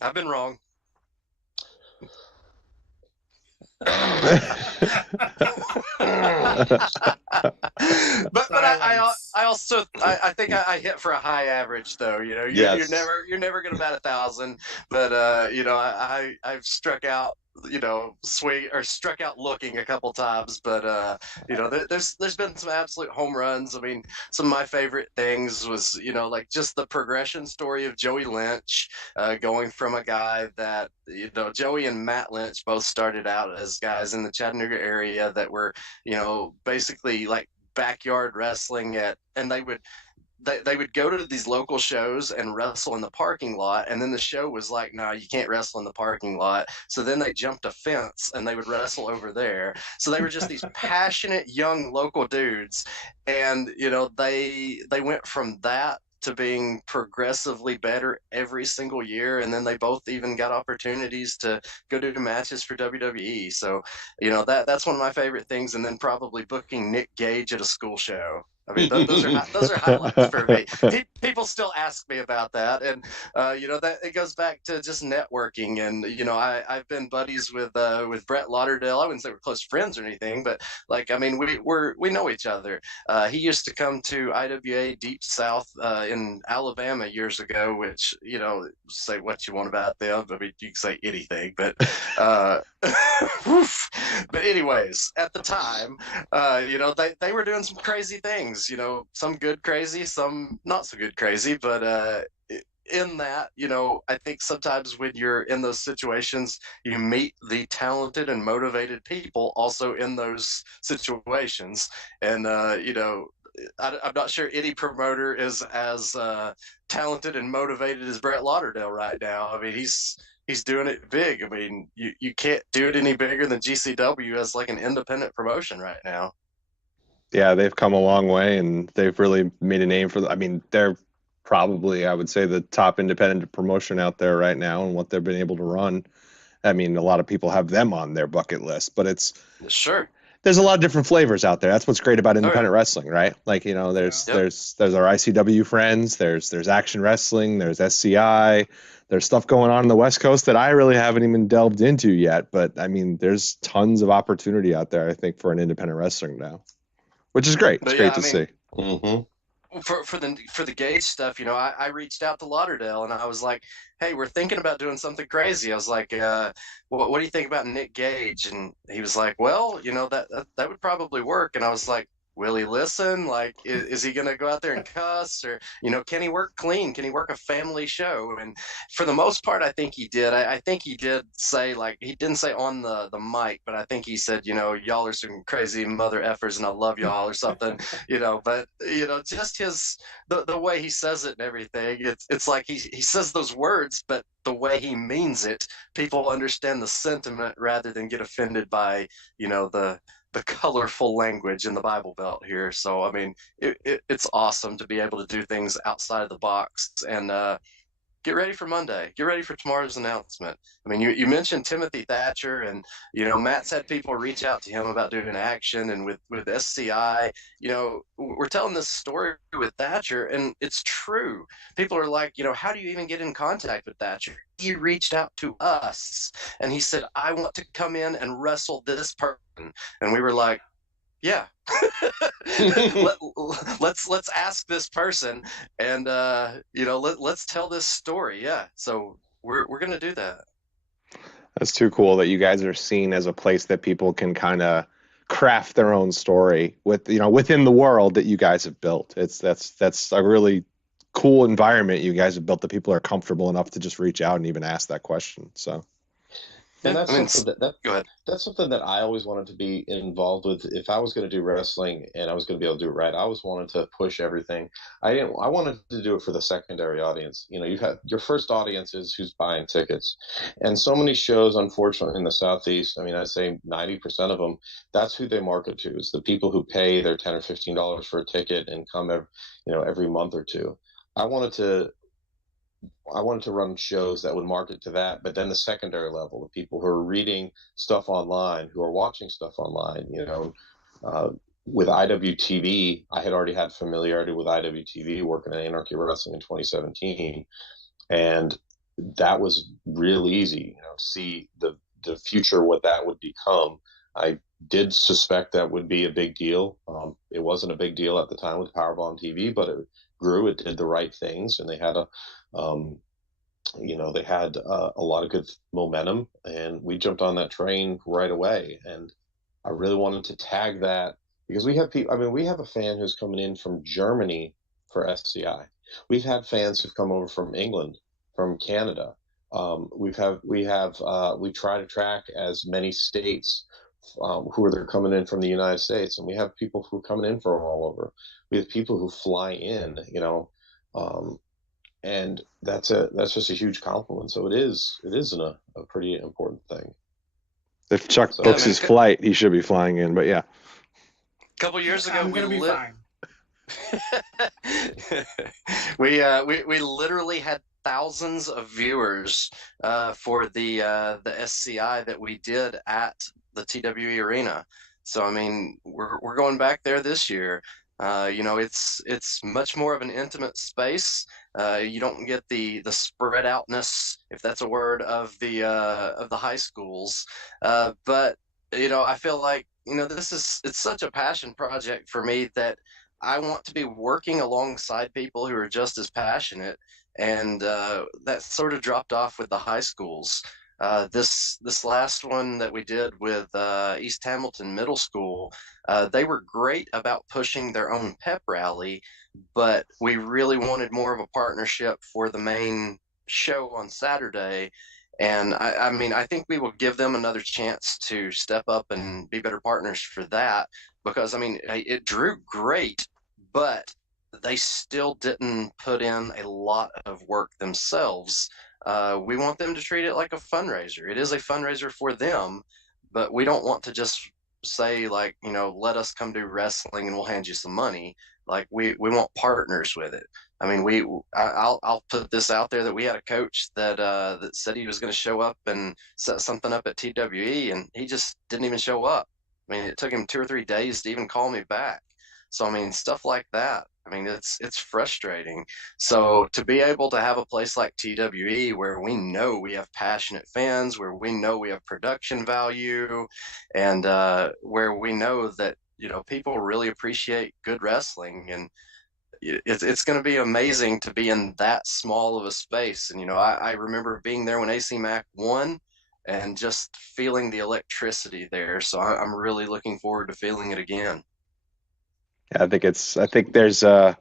I've been wrong. but I I think I hit for a high average though. You know, Yes. you're never gonna bat 1,000, but you know, I've struck out, you know, swing or struck out looking a couple times, but you know, there's been some absolute home runs. I mean, some of my favorite things was, you know, like just the progression story of Joey Lynch, going from a guy that, you know, Joey and Matt Lynch both started out as guys in the Chattanooga area that were, you know, basically like backyard wrestling and they would go to these local shows and wrestle in the parking lot, and then the show was like, no, you can't wrestle in the parking lot. So then they jumped a fence and they would wrestle over there. So they were just these passionate young local dudes, and you know, they went from that to being progressively better every single year, and then they both even got opportunities to go do matches for WWE. So you know, that's one of my favorite things, and then probably booking Nick Gage at a school show. I mean, those are highlights for me. People still ask me about that, and you know, that it goes back to just networking. And you know, I've been buddies with Brett Lauderdale. I wouldn't say we're close friends or anything, but like, I mean, we know each other. He used to come to IWA Deep South in Alabama years ago, which, you know, say what you want about them. I mean, you can say anything, but but anyways, at the time, you know, they were doing some crazy things, you know, some good crazy, some not so good crazy, but in that, you know, I think sometimes when you're in those situations, you meet the talented and motivated people also in those situations. And, you know, I'm not sure any promoter is as talented and motivated as Brett Lauderdale right now. I mean, he's doing it big. I mean, you can't do it any bigger than GCW as like an independent promotion right now. Yeah, they've come a long way, and they've really made a name for. I mean, they're probably, I would say, the top independent promotion out there right now, and what they've been able to run. I mean, a lot of people have them on their bucket list, but Sure. there's a lot of different flavors out there. That's what's great about Oh yeah. independent wrestling, right? Like, you know, there's Yep. there's our ICW friends, there's Action Wrestling, there's SCI, there's stuff going on the West Coast that I really haven't even delved into yet. But I mean, there's tons of opportunity out there, I think, for an independent wrestling now, which is great. It's But yeah, great I to see. mean, Mm-hmm. for the Gage stuff, you know, I reached out to Lauderdale and I was like, hey, we're thinking about doing something crazy. I was like, what do you think about Nick Gage? And he was like, well, you know, that would probably work. And I was like, will he listen? Like, is he going to go out there and cuss? Or, you know, can he work clean? Can he work a family show? And for the most part, I think he did. I think he did say, like, he didn't say on the mic, but I think he said, you know, y'all are some crazy mother effers and I love y'all or something, you know. But, you know, just the way he says it and everything, it's like he says those words, but the way he means it, people understand the sentiment rather than get offended by, you know, the colorful language in the Bible Belt here. So, I mean, it's awesome to be able to do things outside of the box. And get ready for Monday. Get ready for tomorrow's announcement. I mean, you mentioned Timothy Thatcher, and you know, Matt's had people reach out to him about doing action, and with SCI, you know, we're telling this story with Thatcher, and it's true. People are like, you know, how do you even get in contact with Thatcher? He reached out to us, and he said, I want to come in and wrestle this person, and we were like, yeah. Let's ask this person, and you know, let's tell this story. Yeah, so we're gonna do that. That's too cool that you guys are seen as a place that people can kind of craft their own story with, you know, within the world that you guys have built. That's a really cool environment you guys have built that people are comfortable enough to just reach out and even ask that question. So And Yeah, that's I mean, something that go ahead. that's something that I always wanted to be involved with. If I was going to do wrestling and I was going to be able to do it right, I always wanted to push everything. I wanted to do it for the secondary audience. You know, you have your first audience is who's buying tickets, and so many shows, unfortunately, in the Southeast. I mean, I'd say 90% of them. That's who they market to. Is the people who pay their $10 or $15 for a ticket and come every month or two. I wanted to I wanted to run shows that would market to that, but then the secondary level, the people who are reading stuff online, who are watching stuff online, uh, with IWTV, I had already had familiarity with IWTV working at Anarchy Wrestling in 2017, and that was real easy, see the future, what that would become I did suspect that would be a big deal. It wasn't a big deal at the time with Powerball on TV, but it grew. It did the right things, and they had um, they had a lot of good momentum, and we jumped on that train right away. And I really wanted to tag that because we have people. I mean, we have a fan who's coming in from Germany for SCI. We've had fans who've come over from England, from Canada. We try to track as many states who are coming in from the United States, and we have people who are coming in from all over. We have people who fly in, um, and that's just a huge compliment. So it is a pretty important thing. If Chuck So, books his flight, he should be flying in. But yeah, A couple years ago, I'm gonna be fine. we literally had thousands of viewers for the SCI that we did at the TWE Arena. So I mean, we're going back there this year. It's much more of an intimate space. You don't get the spread outness, if that's a word, of the high schools. But I feel like it's such a passion project for me that I want to be working alongside people who are just as passionate, and that sort of dropped off with the high schools. This last one that we did with East Hamilton Middle School, they were great about pushing their own pep rally, but we really wanted more of a partnership for the main show on Saturday. And I mean, I think we will give them another chance to step up and be better partners for that, because I mean, it drew great, but they still didn't put in a lot of work themselves. We want them to treat it like a fundraiser. It is a fundraiser for them, but we don't want to just say, like, let us come do wrestling and we'll hand you some money. Like, we want partners with it. I mean, I'll put this out there that we had a coach that said he was going to show up and set something up at TWE, and he just didn't even show up. I mean, it took him 2 or 3 days to even call me back. So I mean, stuff like that. I mean, it's frustrating. So to be able to have a place like TWE where we know we have passionate fans, where we know we have production value, and where we know that people really appreciate good wrestling, and it's going to be amazing to be in that small of a space. And I remember being there when AC Mac won, and just feeling the electricity there. So I'm really looking forward to feeling it again. I think there's a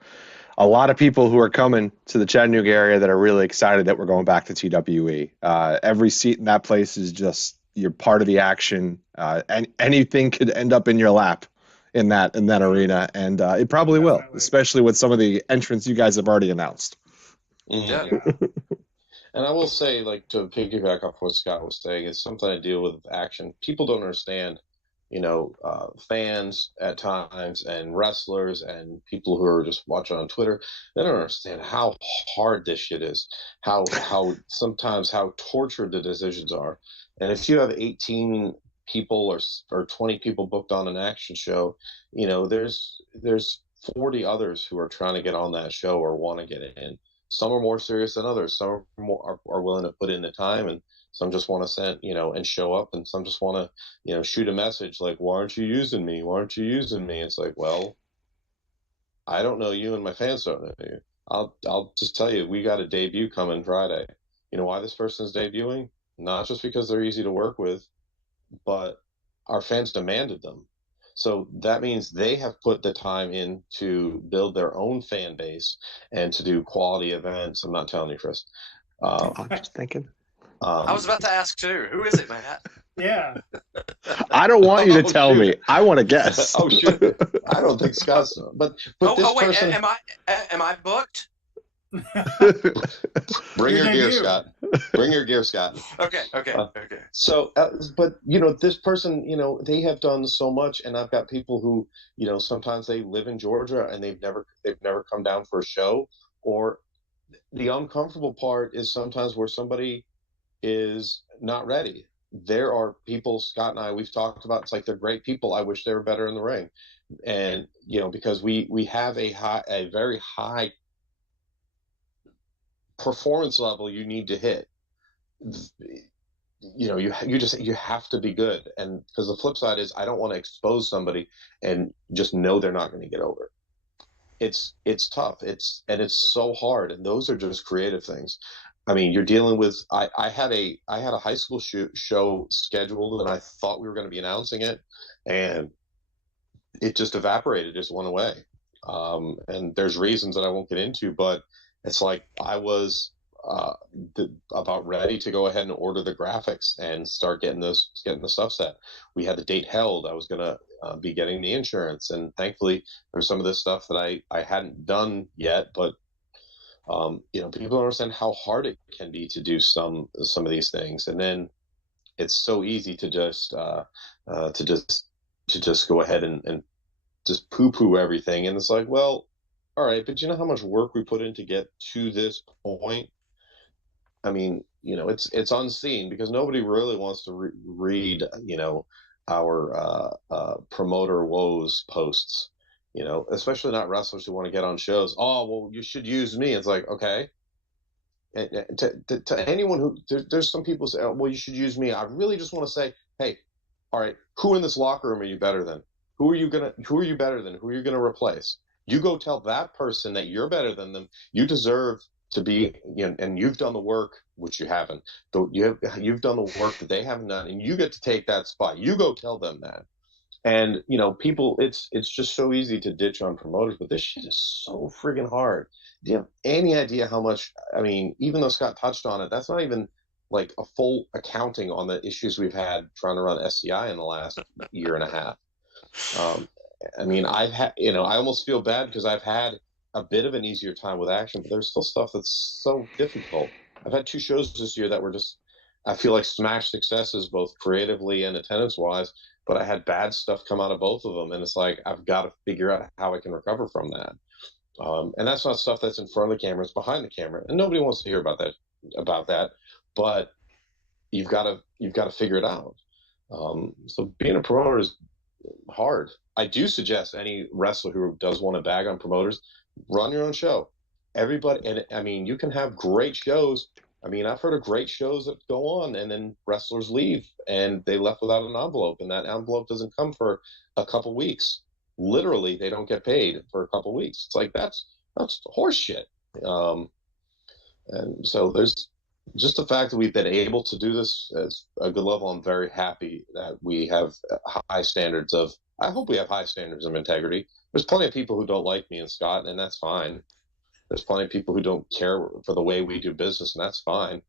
lot of people who are coming to the Chattanooga area that are really excited that we're going back to TWE. Every seat in that place is just, you're part of the action, and anything could end up in your lap in that arena, and it probably will, especially with some of the entrants you guys have already announced. Yeah. And I will say, like, to piggyback off what Scott was saying, it's something I deal with action. People don't understand, fans at times, and wrestlers, and people who are just watching on Twitter. They don't understand how hard this shit is. How sometimes how tortured the decisions are. And if you have 18 people or 20 people booked on an action show, there's 40 others who are trying to get on that show or want to get in. Some are more serious than others. Some are willing to put in the time, and some just want to send, and show up, and some just want to, shoot a message like, "Why aren't you using me? Why aren't you using me?" It's like, well, I don't know you, and my fans don't know you. I'll just tell you, we got a debut coming Friday. You know why this person's debuting? Not just because they're easy to work with, but our fans demanded them. So that means they have put the time in to build their own fan base and to do quality events. I'm not telling you, Chris. I'm just thinking. I was about to ask too. Who is it, Matt? Yeah. I don't want you to tell me. I want to guess. Oh, shoot. I don't think Scott's. But wait, person. Am I booked? Bring your gear, Scott. Bring your gear, Scott. Okay. So, but this person, they have done so much, and I've got people who, sometimes they live in Georgia and they've never come down for a show. Or the uncomfortable part is sometimes where somebody is not ready. There are people, Scott and I, we've talked about. It's like, they're great people. I wish they were better in the ring, and because we have a very high performance level you need to hit. you have to be good. And because the flip side is I don't want to expose somebody and just know they're not going to get over it. It's tough. It's so hard. And those are just creative things. I mean, you're dealing with I had a high school show scheduled and I thought we were going to be announcing it, and it just evaporated, just went away. And there's reasons that I won't get into, but it's like I was about ready to go ahead and order the graphics and start getting the stuff set. We had the date held. I was gonna be getting the insurance, and thankfully there's some of this stuff that I hadn't done yet, but people don't understand how hard it can be to do some of these things, and then it's so easy to just to just go ahead and just poo poo everything. And it's like, well, all right, but you know how much work we put in to get to this point? I mean, it's unseen because nobody really wants to read, our promoter woes posts, especially not wrestlers who want to get on shows. Oh, well, you should use me. It's like, okay. And to anyone who there's some people say, oh, well, you should use me. I really just want to say, hey, all right, who in this locker room are you better than? Who are you better than? Who are you gonna replace? You go tell that person that you're better than them. You deserve to be, and you've done the work, which you haven't. You've done the work that they haven't done, and you get to take that spot. You go tell them that. And people, it's just so easy to ditch on promoters, but this shit is so friggin' hard. Do you have any idea how much? I mean, even though Scott touched on it, that's not even like a full accounting on the issues we've had trying to run SCI in the last year and a half. I mean, I've had, I almost feel bad because I've had a bit of an easier time with action, but there's still stuff that's so difficult. I've had 2 shows this year that were just, I feel like smash successes, both creatively and attendance wise, but I had bad stuff come out of both of them. And it's like, I've got to figure out how I can recover from that. And that's not stuff that's in front of the camera, it's behind the camera. And nobody wants to hear about that, but you've got to figure it out. So being a promoter is hard. I do suggest any wrestler who does want to bag on promoters, run your own show. Everybody, and I mean, you can have great shows. I mean, I've heard of great shows that go on and then wrestlers leave and they left without an envelope, and that envelope doesn't come for a couple weeks. Literally, they don't get paid for a couple weeks. It's like that's horse shit. And so there's just the fact that we've been able to do this at a good level. I'm very happy that we have high standards of. I hope we have high standards of integrity. There's plenty of people who don't like me and Scott, and that's fine. There's plenty of people who don't care for the way we do business, and that's fine.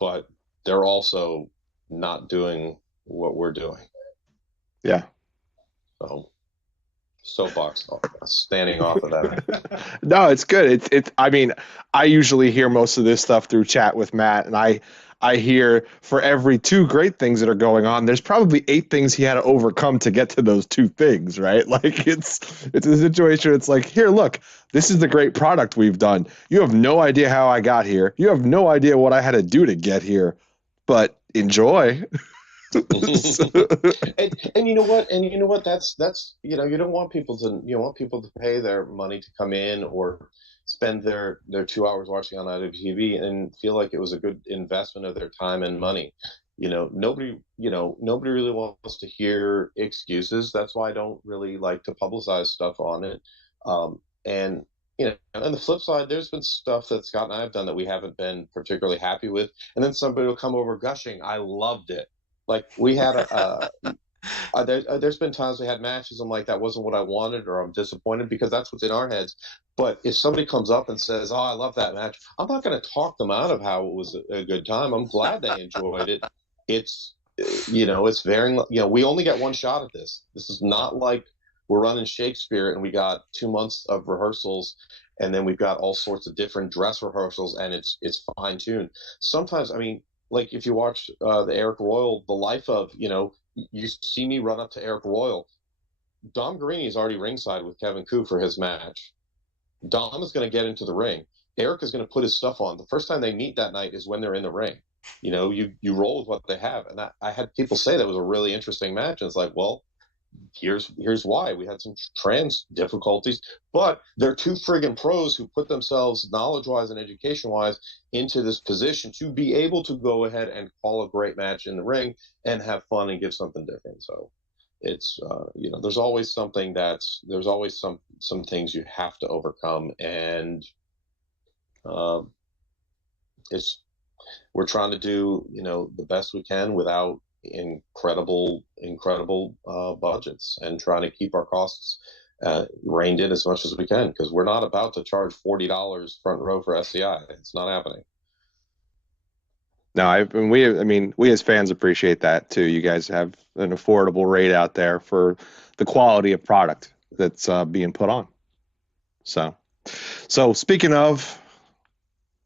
But they're also not doing what we're doing. Yeah. So, soapbox, standing off of that. No, it's good. It's. I mean, I usually hear most of this stuff through chat with Matt, and I hear for every 2 great things that are going on, there's probably 8 things he had to overcome to get to those 2 things, right? Like it's a situation. It's like, here, look, this is the great product we've done. You have no idea how I got here. You have no idea what I had to do to get here, but enjoy. And you know what, that's you don't want people to pay their money to come in or spend their 2 hours watching on IWTV and feel like it was a good investment of their time and money. Nobody really wants to hear excuses. That's why I don't really like to publicize stuff on it. And on the flip side, there's been stuff that Scott and I have done that we haven't been particularly happy with, and then somebody will come over gushing, I loved it. Like we had there's been times we had matches. I'm like, that wasn't what I wanted, or I'm disappointed, because that's what's in our heads. But if somebody comes up and says, "Oh, I love that match," I'm not going to talk them out of how it was a good time. I'm glad they enjoyed it. It's it's varying. We only get one shot at this. This is not like we're running Shakespeare and we got 2 months of rehearsals, and then we've got all sorts of different dress rehearsals, and it's fine tuned. Sometimes, I mean, like if you watch the Eric Royal, The Life of, you see me run up to Eric Royal. Dom Garrini is already ringside with Kevin Koo for his match. Dom is going to get into the ring. Eric is going to put his stuff on. The first time they meet that night is when they're in the ring. You roll with what they have. And I had people say that was a really interesting match. And it's like, well, here's why. We had some trans difficulties, but they're two friggin' pros who put themselves knowledge-wise and education-wise into this position to be able to go ahead and call a great match in the ring and have fun and give something different. So it's there's always some things you have to overcome, and it's we're trying to do the best we can without incredible budgets, and trying to keep our costs reined in as much as we can, because we're not about to charge $40 front row for SCI. It's not happening. No, we as fans appreciate that too. You guys have an affordable rate out there for the quality of product that's being put on. So speaking of,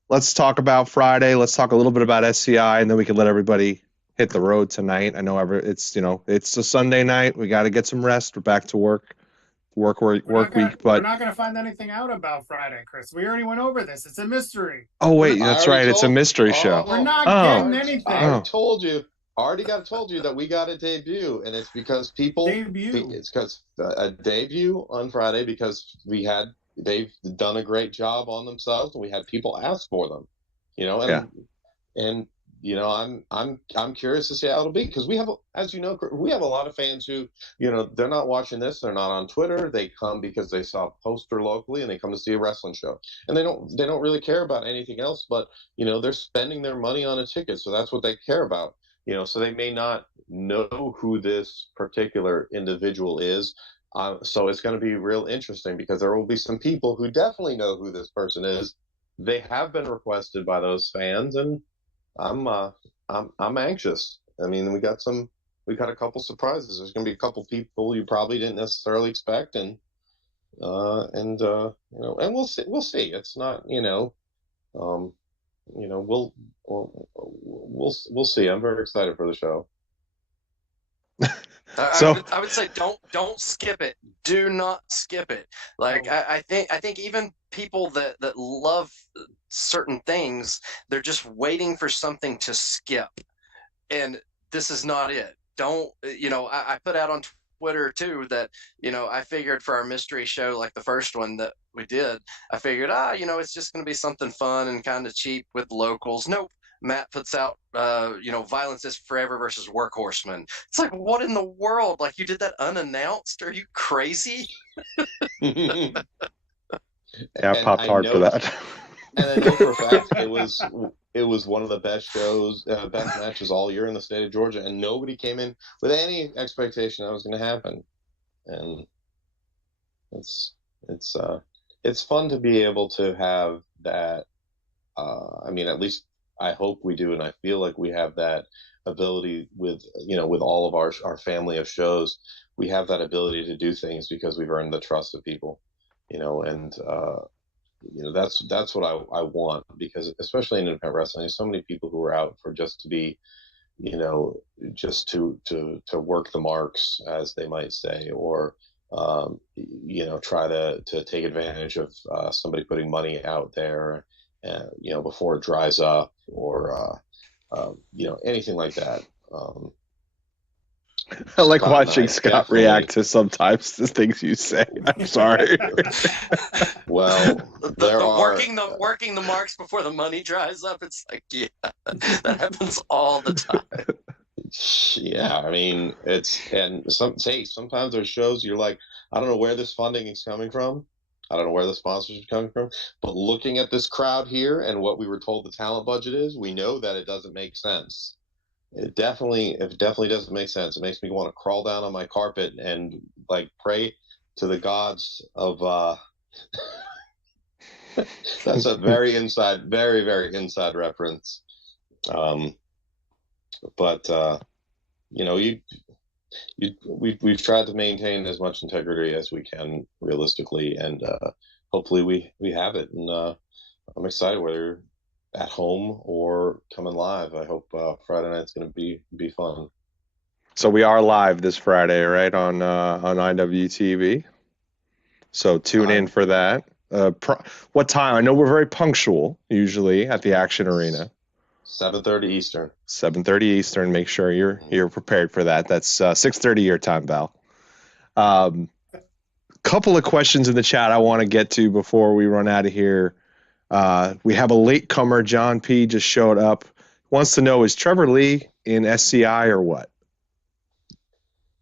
let's talk about Friday. Let's talk a little bit about SCI, and then we can let everybody hit the road tonight. I know it's a Sunday night. We got to get some rest. We're back to work week. But we're not going to find anything out about Friday, Chris. We already went over this. It's a mystery. Oh wait, that's right. It's a mystery show. We're not getting anything. I told you. Already told you that we got a debut, and it's because people. It's because a debut on Friday, because they've done a great job on themselves, and we had people ask for them, and I'm curious to see how it'll be, because we have a lot of fans who, they're not watching this, they're not on Twitter, they come because they saw a poster locally and they come to see a wrestling show, and they don't really care about anything else, but they're spending their money on a ticket, so that's what they care about. So they may not know who this particular individual is. So it's going to be real interesting, because there will be some people who definitely know who this person is. They have been requested by those fans, and I'm anxious. I mean, we got a couple surprises. There's going to be a couple people you probably didn't necessarily expect, and we'll see. It's not, we'll see. I'm very excited for the show. I would say don't skip it. Do not skip it. Like I think even people that love certain things, they're just waiting for something to skip, and this is not it. Don't I put out on Twitter too that I figured for our mystery show, like the first one that we did, I figured it's just going to be something fun and kind of cheap with locals. Nope. Matt puts out, Violence is Forever versus Workhorsemen. It's like, what in the world? Like, you did that unannounced? Are you crazy? Yeah, I popped hard for that. And I know for a fact it was one of the best matches all year in the state of Georgia, and nobody came in with any expectation that was going to happen. And it's fun to be able to have that. At least I hope we do, and I feel like we have that ability with all of our family of shows. We have that ability to do things because we've earned the trust of people, and that's what I want, because especially in independent wrestling, there's so many people who are out for just to be, just to work the marks, as they might say, or try to take advantage of somebody putting money out there, before it dries up, or anything like that. I like watching Scott react to sometimes the things you say. I'm sorry. Well, working the marks before the money dries up. It's like, yeah, that happens all the time. Yeah, I mean, sometimes there's shows you're like, I don't know where this funding is coming from. I don't know where the sponsors are coming from, but looking at this crowd here and what we were told the talent budget is, we know that it doesn't make sense. It definitely doesn't make sense. It makes me want to crawl down on my carpet and pray to the gods of. That's a very very inside reference. We've tried to maintain as much integrity as we can realistically, and hopefully we have it. And I'm excited, whether at home or coming live. I hope Friday night's going to be fun. So we are live this Friday, right, on IWTV. So tune in for that. What time? I know we're very punctual usually at the Action Arena. 7:30 Eastern. 7:30 Eastern. Make sure you're prepared for that. That's 6:30 your time, Val. Couple of questions in the chat I want to get to before we run out of here. We have a latecomer. John P. just showed up. Wants to know, is Trevor Lee in SCI or what?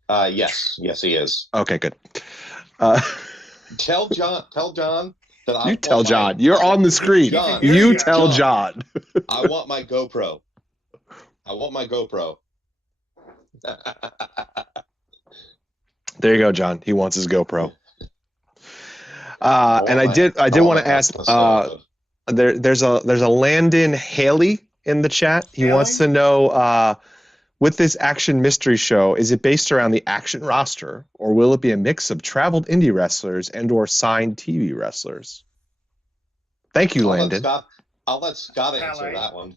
Yes, he is. Okay, good. Tell John that I You tell John. You're on the screen. John, You tell John. I want my GoPro. There you go, John. He wants his GoPro. And I did want to ask. There's a Landon Haley in the chat. He wants to know, with this action mystery show, is it based around the action roster, or will it be a mix of traveled indie wrestlers and/or signed TV wrestlers? Thank you, Landon. I'll let Scott answer that one.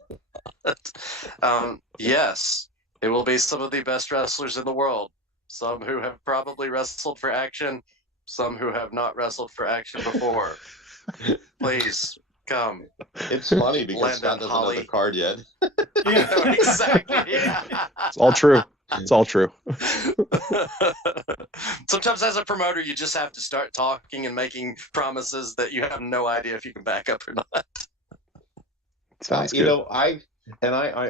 Yes, it will be some of the best wrestlers in the world. Some who have probably wrestled for action, some who have not wrestled for action before. Please come. It's funny because Scott doesn't have the card yet. Yeah, exactly. Yeah. It's all true. It's all true. Sometimes as a promoter, you just have to start talking and making promises that you have no idea if you can back up or not. Sounds good. You know, I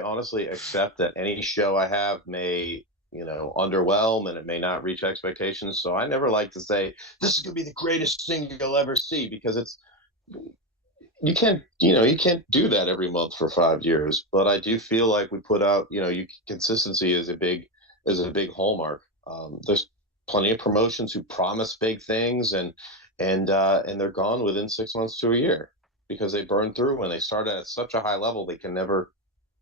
honestly accept that any show I have may, underwhelm, and it may not reach expectations. So I never like to say this is going to be the greatest thing you'll ever see, because you can't do that every month for 5 years. But I do feel like we put out, consistency is a big hallmark. There's plenty of promotions who promise big things and they're gone within 6 months to a year because they burn through when they start at such a high level. They can never,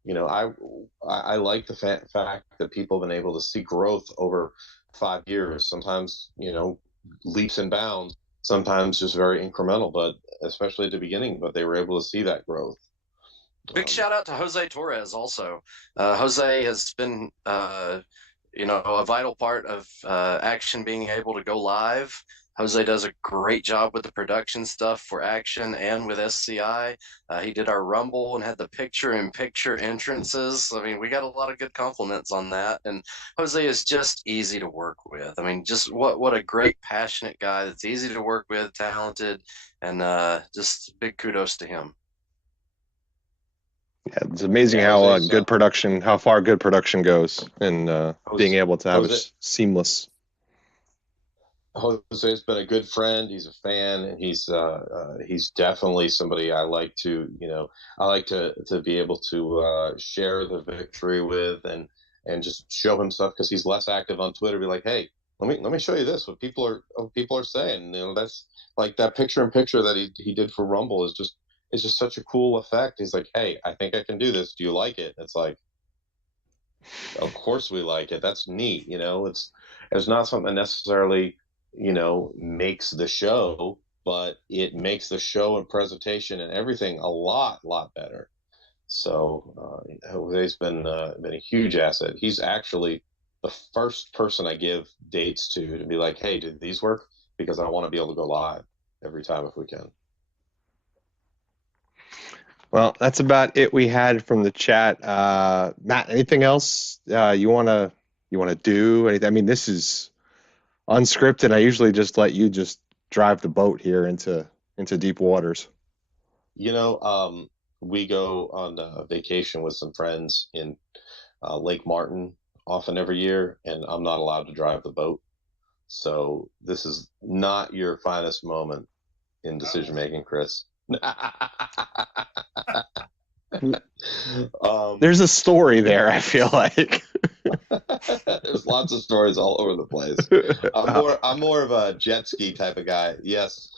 I like the fact that people have been able to see growth over 5 years, sometimes, leaps and bounds, sometimes just very incremental, but especially at the beginning, but they were able to see that growth. Big shout out to Jose Torres also. Jose has been, a vital part of Action being able to go live. Jose does a great job with the production stuff for Action and with SCI. He did our Rumble and had the picture-in-picture entrances. I mean, we got a lot of good compliments on that. And Jose is just easy to work with. I mean, just what a great, passionate guy that's easy to work with, talented, and just big kudos to him. Yeah, it's amazing how far good production goes, and being able to have it seamless. Jose's been a good friend. He's a fan, and he's definitely somebody I like to be able to share the victory with and just show him stuff, because he's less active on Twitter. Be like, hey, let me show you this, what people are saying. That's like that picture-in-picture that he did for Rumble is just such a cool effect. He's like, hey, I think I can do this. Do you like it? And it's like, of course we like it. That's neat. It's not something that necessarily, makes the show, but it makes the show and presentation and everything a lot better. So Jose's been a huge asset. He's actually the first person I give dates to be like, hey, did these work? Because I want to be able to go live every time if we can. Well, that's about it we had from the chat. Matt, anything else you wanna do? Anything? I mean, this is unscripted. I usually just let you just drive the boat here into deep waters. We go on vacation with some friends in Lake Martin often every year, and I'm not allowed to drive the boat. So this is not your finest moment in decision making, Chris. There's a story there, I feel like. There's lots of stories all over the place. I'm more of a jet ski type of guy. Yes.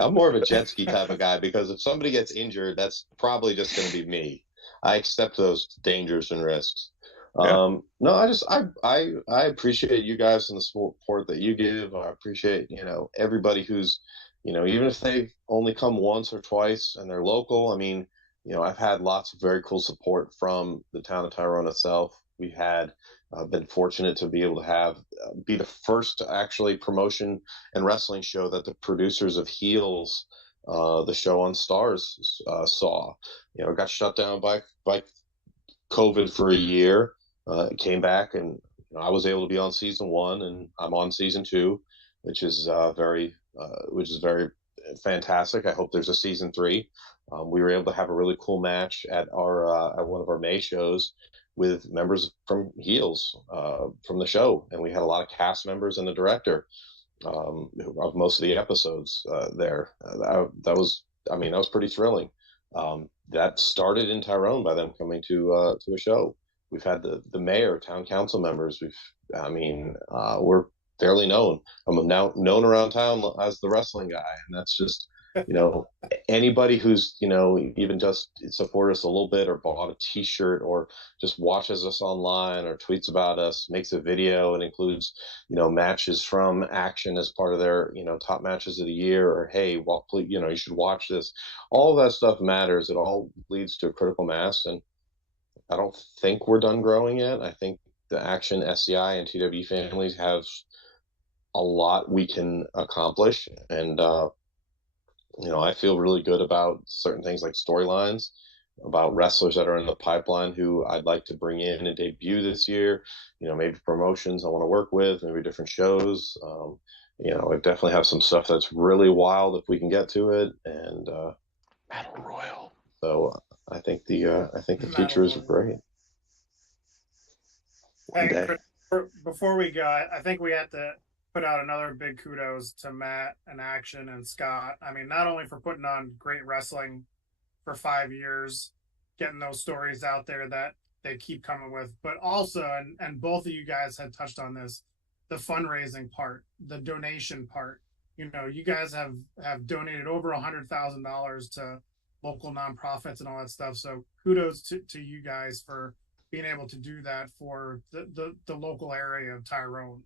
I'm more of a jet ski type of guy, because if somebody gets injured, that's probably just going to be me. I accept those dangers and risks. No, I appreciate you guys and the support that you give. I appreciate, everybody who's, even if they've only come once or twice and they're local. I mean, I've had lots of very cool support from the town of Tyrone itself. We had been fortunate to be able to be the first actually promotion and wrestling show that the producers of Heels, the show on Stars, saw. It got shut down by COVID for a year. It came back, and I was able to be on season 1, and I'm on season 2, which is very fantastic. I hope there's a season 3. We were able to have a really cool match at our at one of our May shows with members from Heels from the show, and we had a lot of cast members and the director of most of the episodes there. That was pretty thrilling. That started in Tyrone by them coming to a show. We've had the mayor, town council members. We're fairly known. I'm now known around town as the wrestling guy, and that's just anybody who's even just supported us a little bit, or bought a T-shirt, or just watches us online, or tweets about us, makes a video and includes matches from Action as part of their top matches of the year, or hey, well, please, you should watch this. All of that stuff matters. It all leads to a critical mass, and I don't think we're done growing yet. I think the Action, SCI, and TW families have a lot we can accomplish, and I feel really good about certain things like storylines, about wrestlers that are in the pipeline who I'd like to bring in and debut this year. Maybe promotions I want to work with, maybe different shows. I definitely have some stuff that's really wild if we can get to it, and Battle Royal. So I think the future is great. Hey, Chris, before we go, I think we have to put out another big kudos to Matt and Action and Scott. I mean, not only for putting on great wrestling for 5 years, getting those stories out there that they keep coming with, but also, and both of you guys had touched on this, the fundraising part, the donation part. You guys have donated over $100,000 to local nonprofits and all that stuff. So kudos to you guys for being able to do that for the local area of Tyrone.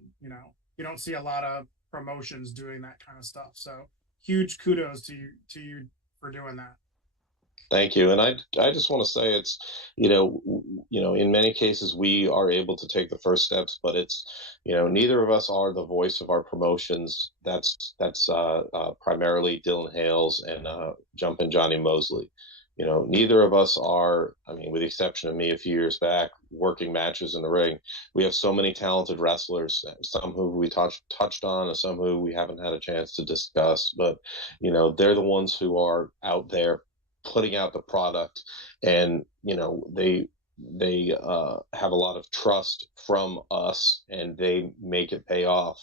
You don't see a lot of promotions doing that kind of stuff. So huge kudos to you for doing that. Thank you. And I just want to say it's, in many cases we are able to take the first steps, but it's, neither of us are the voice of our promotions. That's primarily Dylan Hales and Jumpin' Johnny Mosley. Neither of us are, with the exception of me a few years back, working matches in the ring. We have so many talented wrestlers, some who we touched on and some who we haven't had a chance to discuss, but, they're the ones who are out there putting out the product, and they have a lot of trust from us, and they make it pay off.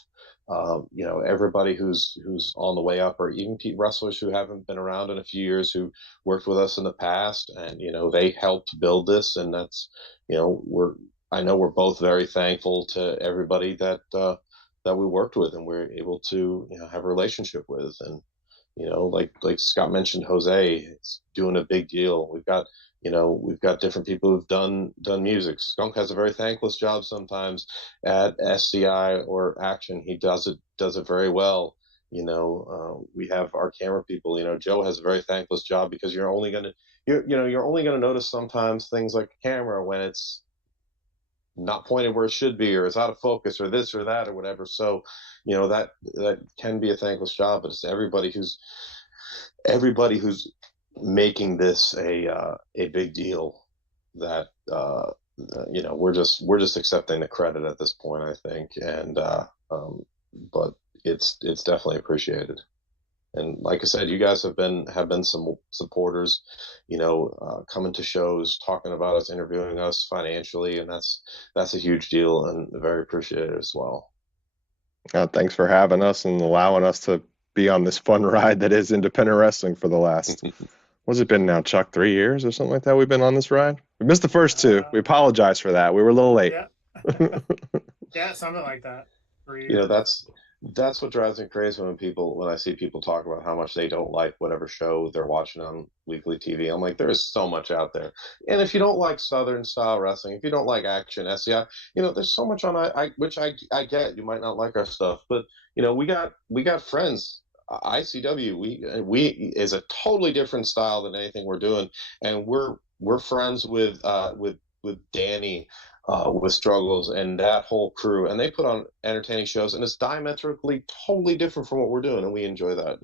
Everybody who's on the way up, or even wrestlers who haven't been around in a few years, who worked with us in the past, and they helped build this, and that's I know we're both very thankful to everybody that we worked with and we're able to have a relationship with. And like Scott mentioned, Jose is doing a big deal. We've got different people who've done music. Skunk has a very thankless job sometimes at SCI or Action. He does it very well. We have our camera people. Joe has a very thankless job because you're only gonna notice sometimes things like a camera when it's not pointed where it should be, or it's out of focus, or this or that, or whatever. So that can be a thankless job, but it's everybody who's making this a big deal that we're just accepting the credit at this point, I think. And but it's definitely appreciated. And like I said, you guys have been some supporters, coming to shows, talking about us, interviewing us financially, and that's a huge deal and very appreciated as well. Thanks for having us and allowing us to be on this fun ride that is independent wrestling for the last, what's it been now, Chuck, 3 years or something like that? We've been on this ride. We missed the first 2. We apologize for that. We were a little late. Yeah, yeah, something like that. 3 years. That's what drives me crazy when I see people talk about how much they don't like whatever show they're watching on weekly TV. I'm like, there is so much out there. And if you don't like Southern style wrestling, if you don't like Action, SCI, there's so much on which I get. You might not like our stuff, but we got friends. ICW, we is a totally different style than anything we're doing, and we're friends with Danny, with Struggles and that whole crew, and they put on entertaining shows, and it's diametrically totally different from what we're doing, and we enjoy that.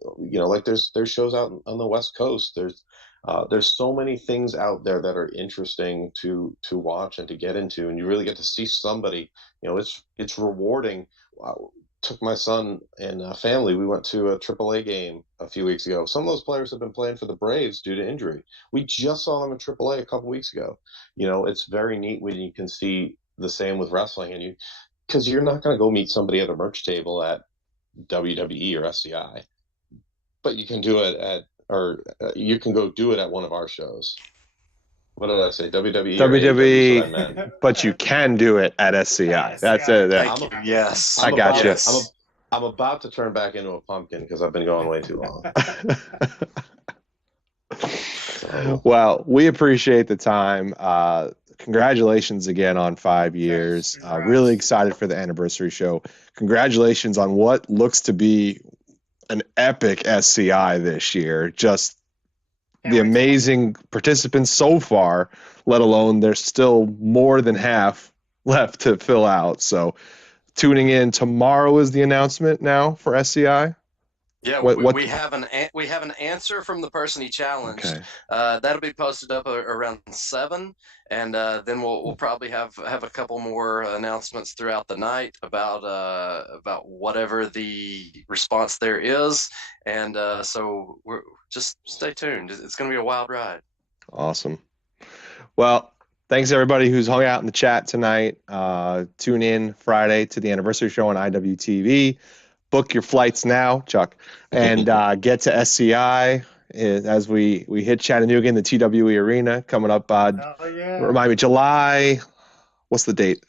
Like there's shows out on the West Coast. There's There's so many things out there that are interesting to watch and to get into, and you really get to see somebody. It's rewarding. Took my son and family. We went to a AAA game a few weeks ago. Some of those players have been playing for the Braves due to injury. We just saw them in AAA a couple weeks ago. It's very neat when you can see the same with wrestling, and because you're not going to go meet somebody at a merch table at WWE or SCI, but you can do it you can go do it at one of our shows. What did I say? WWE. WWE, but you can do it at SCI. That's it. Yes, I got you. I'm about to turn back into a pumpkin because I've been going way too long. Well, we appreciate the time. Congratulations again on 5 years. Really excited for the anniversary show. Congratulations on what looks to be an epic SCI this year. Just the amazing participants so far, let alone there's still more than half left to fill out. So tuning in tomorrow is the announcement now for SCI. Yeah, we have an answer from the person he challenged. Okay. That'll be posted up around 7, and then we'll probably have a couple more announcements throughout the night about whatever the response there is, and so just stay tuned. It's going to be a wild ride. Awesome. Well, thanks everybody who's hung out in the chat tonight. Tune in Friday to the anniversary show on IWTV. Book your flights now, Chuck, and get to SCI as we hit Chattanooga in the TWE Arena coming up. Remind me, July. What's the date?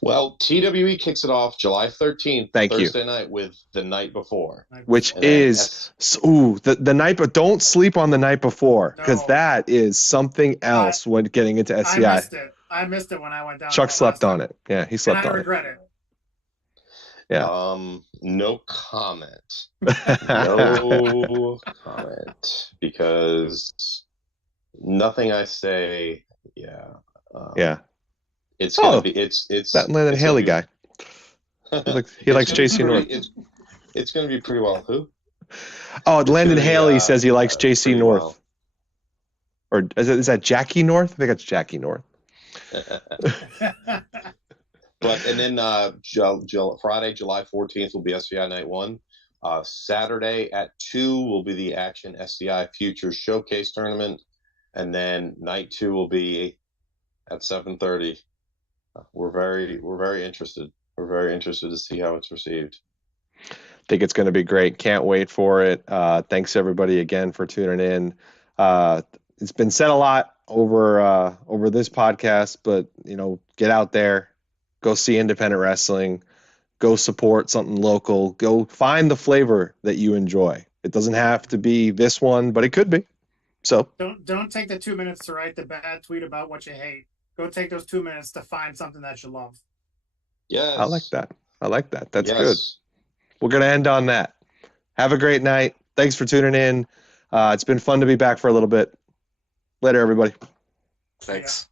Well, TWE kicks it off July 13th, Thursday night with The Night Before, which is the night. But don't sleep on the night before because that is something else when getting into SCI. I missed it when I went down. Chuck slept on it. Yeah, he slept on it. I regret it. Yeah. No comment. No comment because nothing I say. Yeah. Yeah. It's gonna be. It's that Landon Haley guy. He likes JC North. It's gonna be pretty well. Who? Oh, Landon Haley says he likes JC North. Well. Or is that Jackie North? I think it's Jackie North. And then Friday, July 14th will be SCI Night 1. Saturday at 2 will be the Action SCI Futures Showcase Tournament. And then Night 2 will be at 7:30. We're very interested. We're very interested to see how it's received. I think it's going to be great. Can't wait for it. Thanks everybody again for tuning in. It's been said a lot over this podcast, but get out there. Go see independent wrestling. Go support something local. Go find the flavor that you enjoy. It doesn't have to be this one, but it could be. So don't take the 2 minutes to write the bad tweet about what you hate. Go take those 2 minutes to find something that you love. Yes. I like that. That's good. We're going to end on that. Have a great night. Thanks for tuning in. It's been fun to be back for a little bit. Later, everybody. Thanks.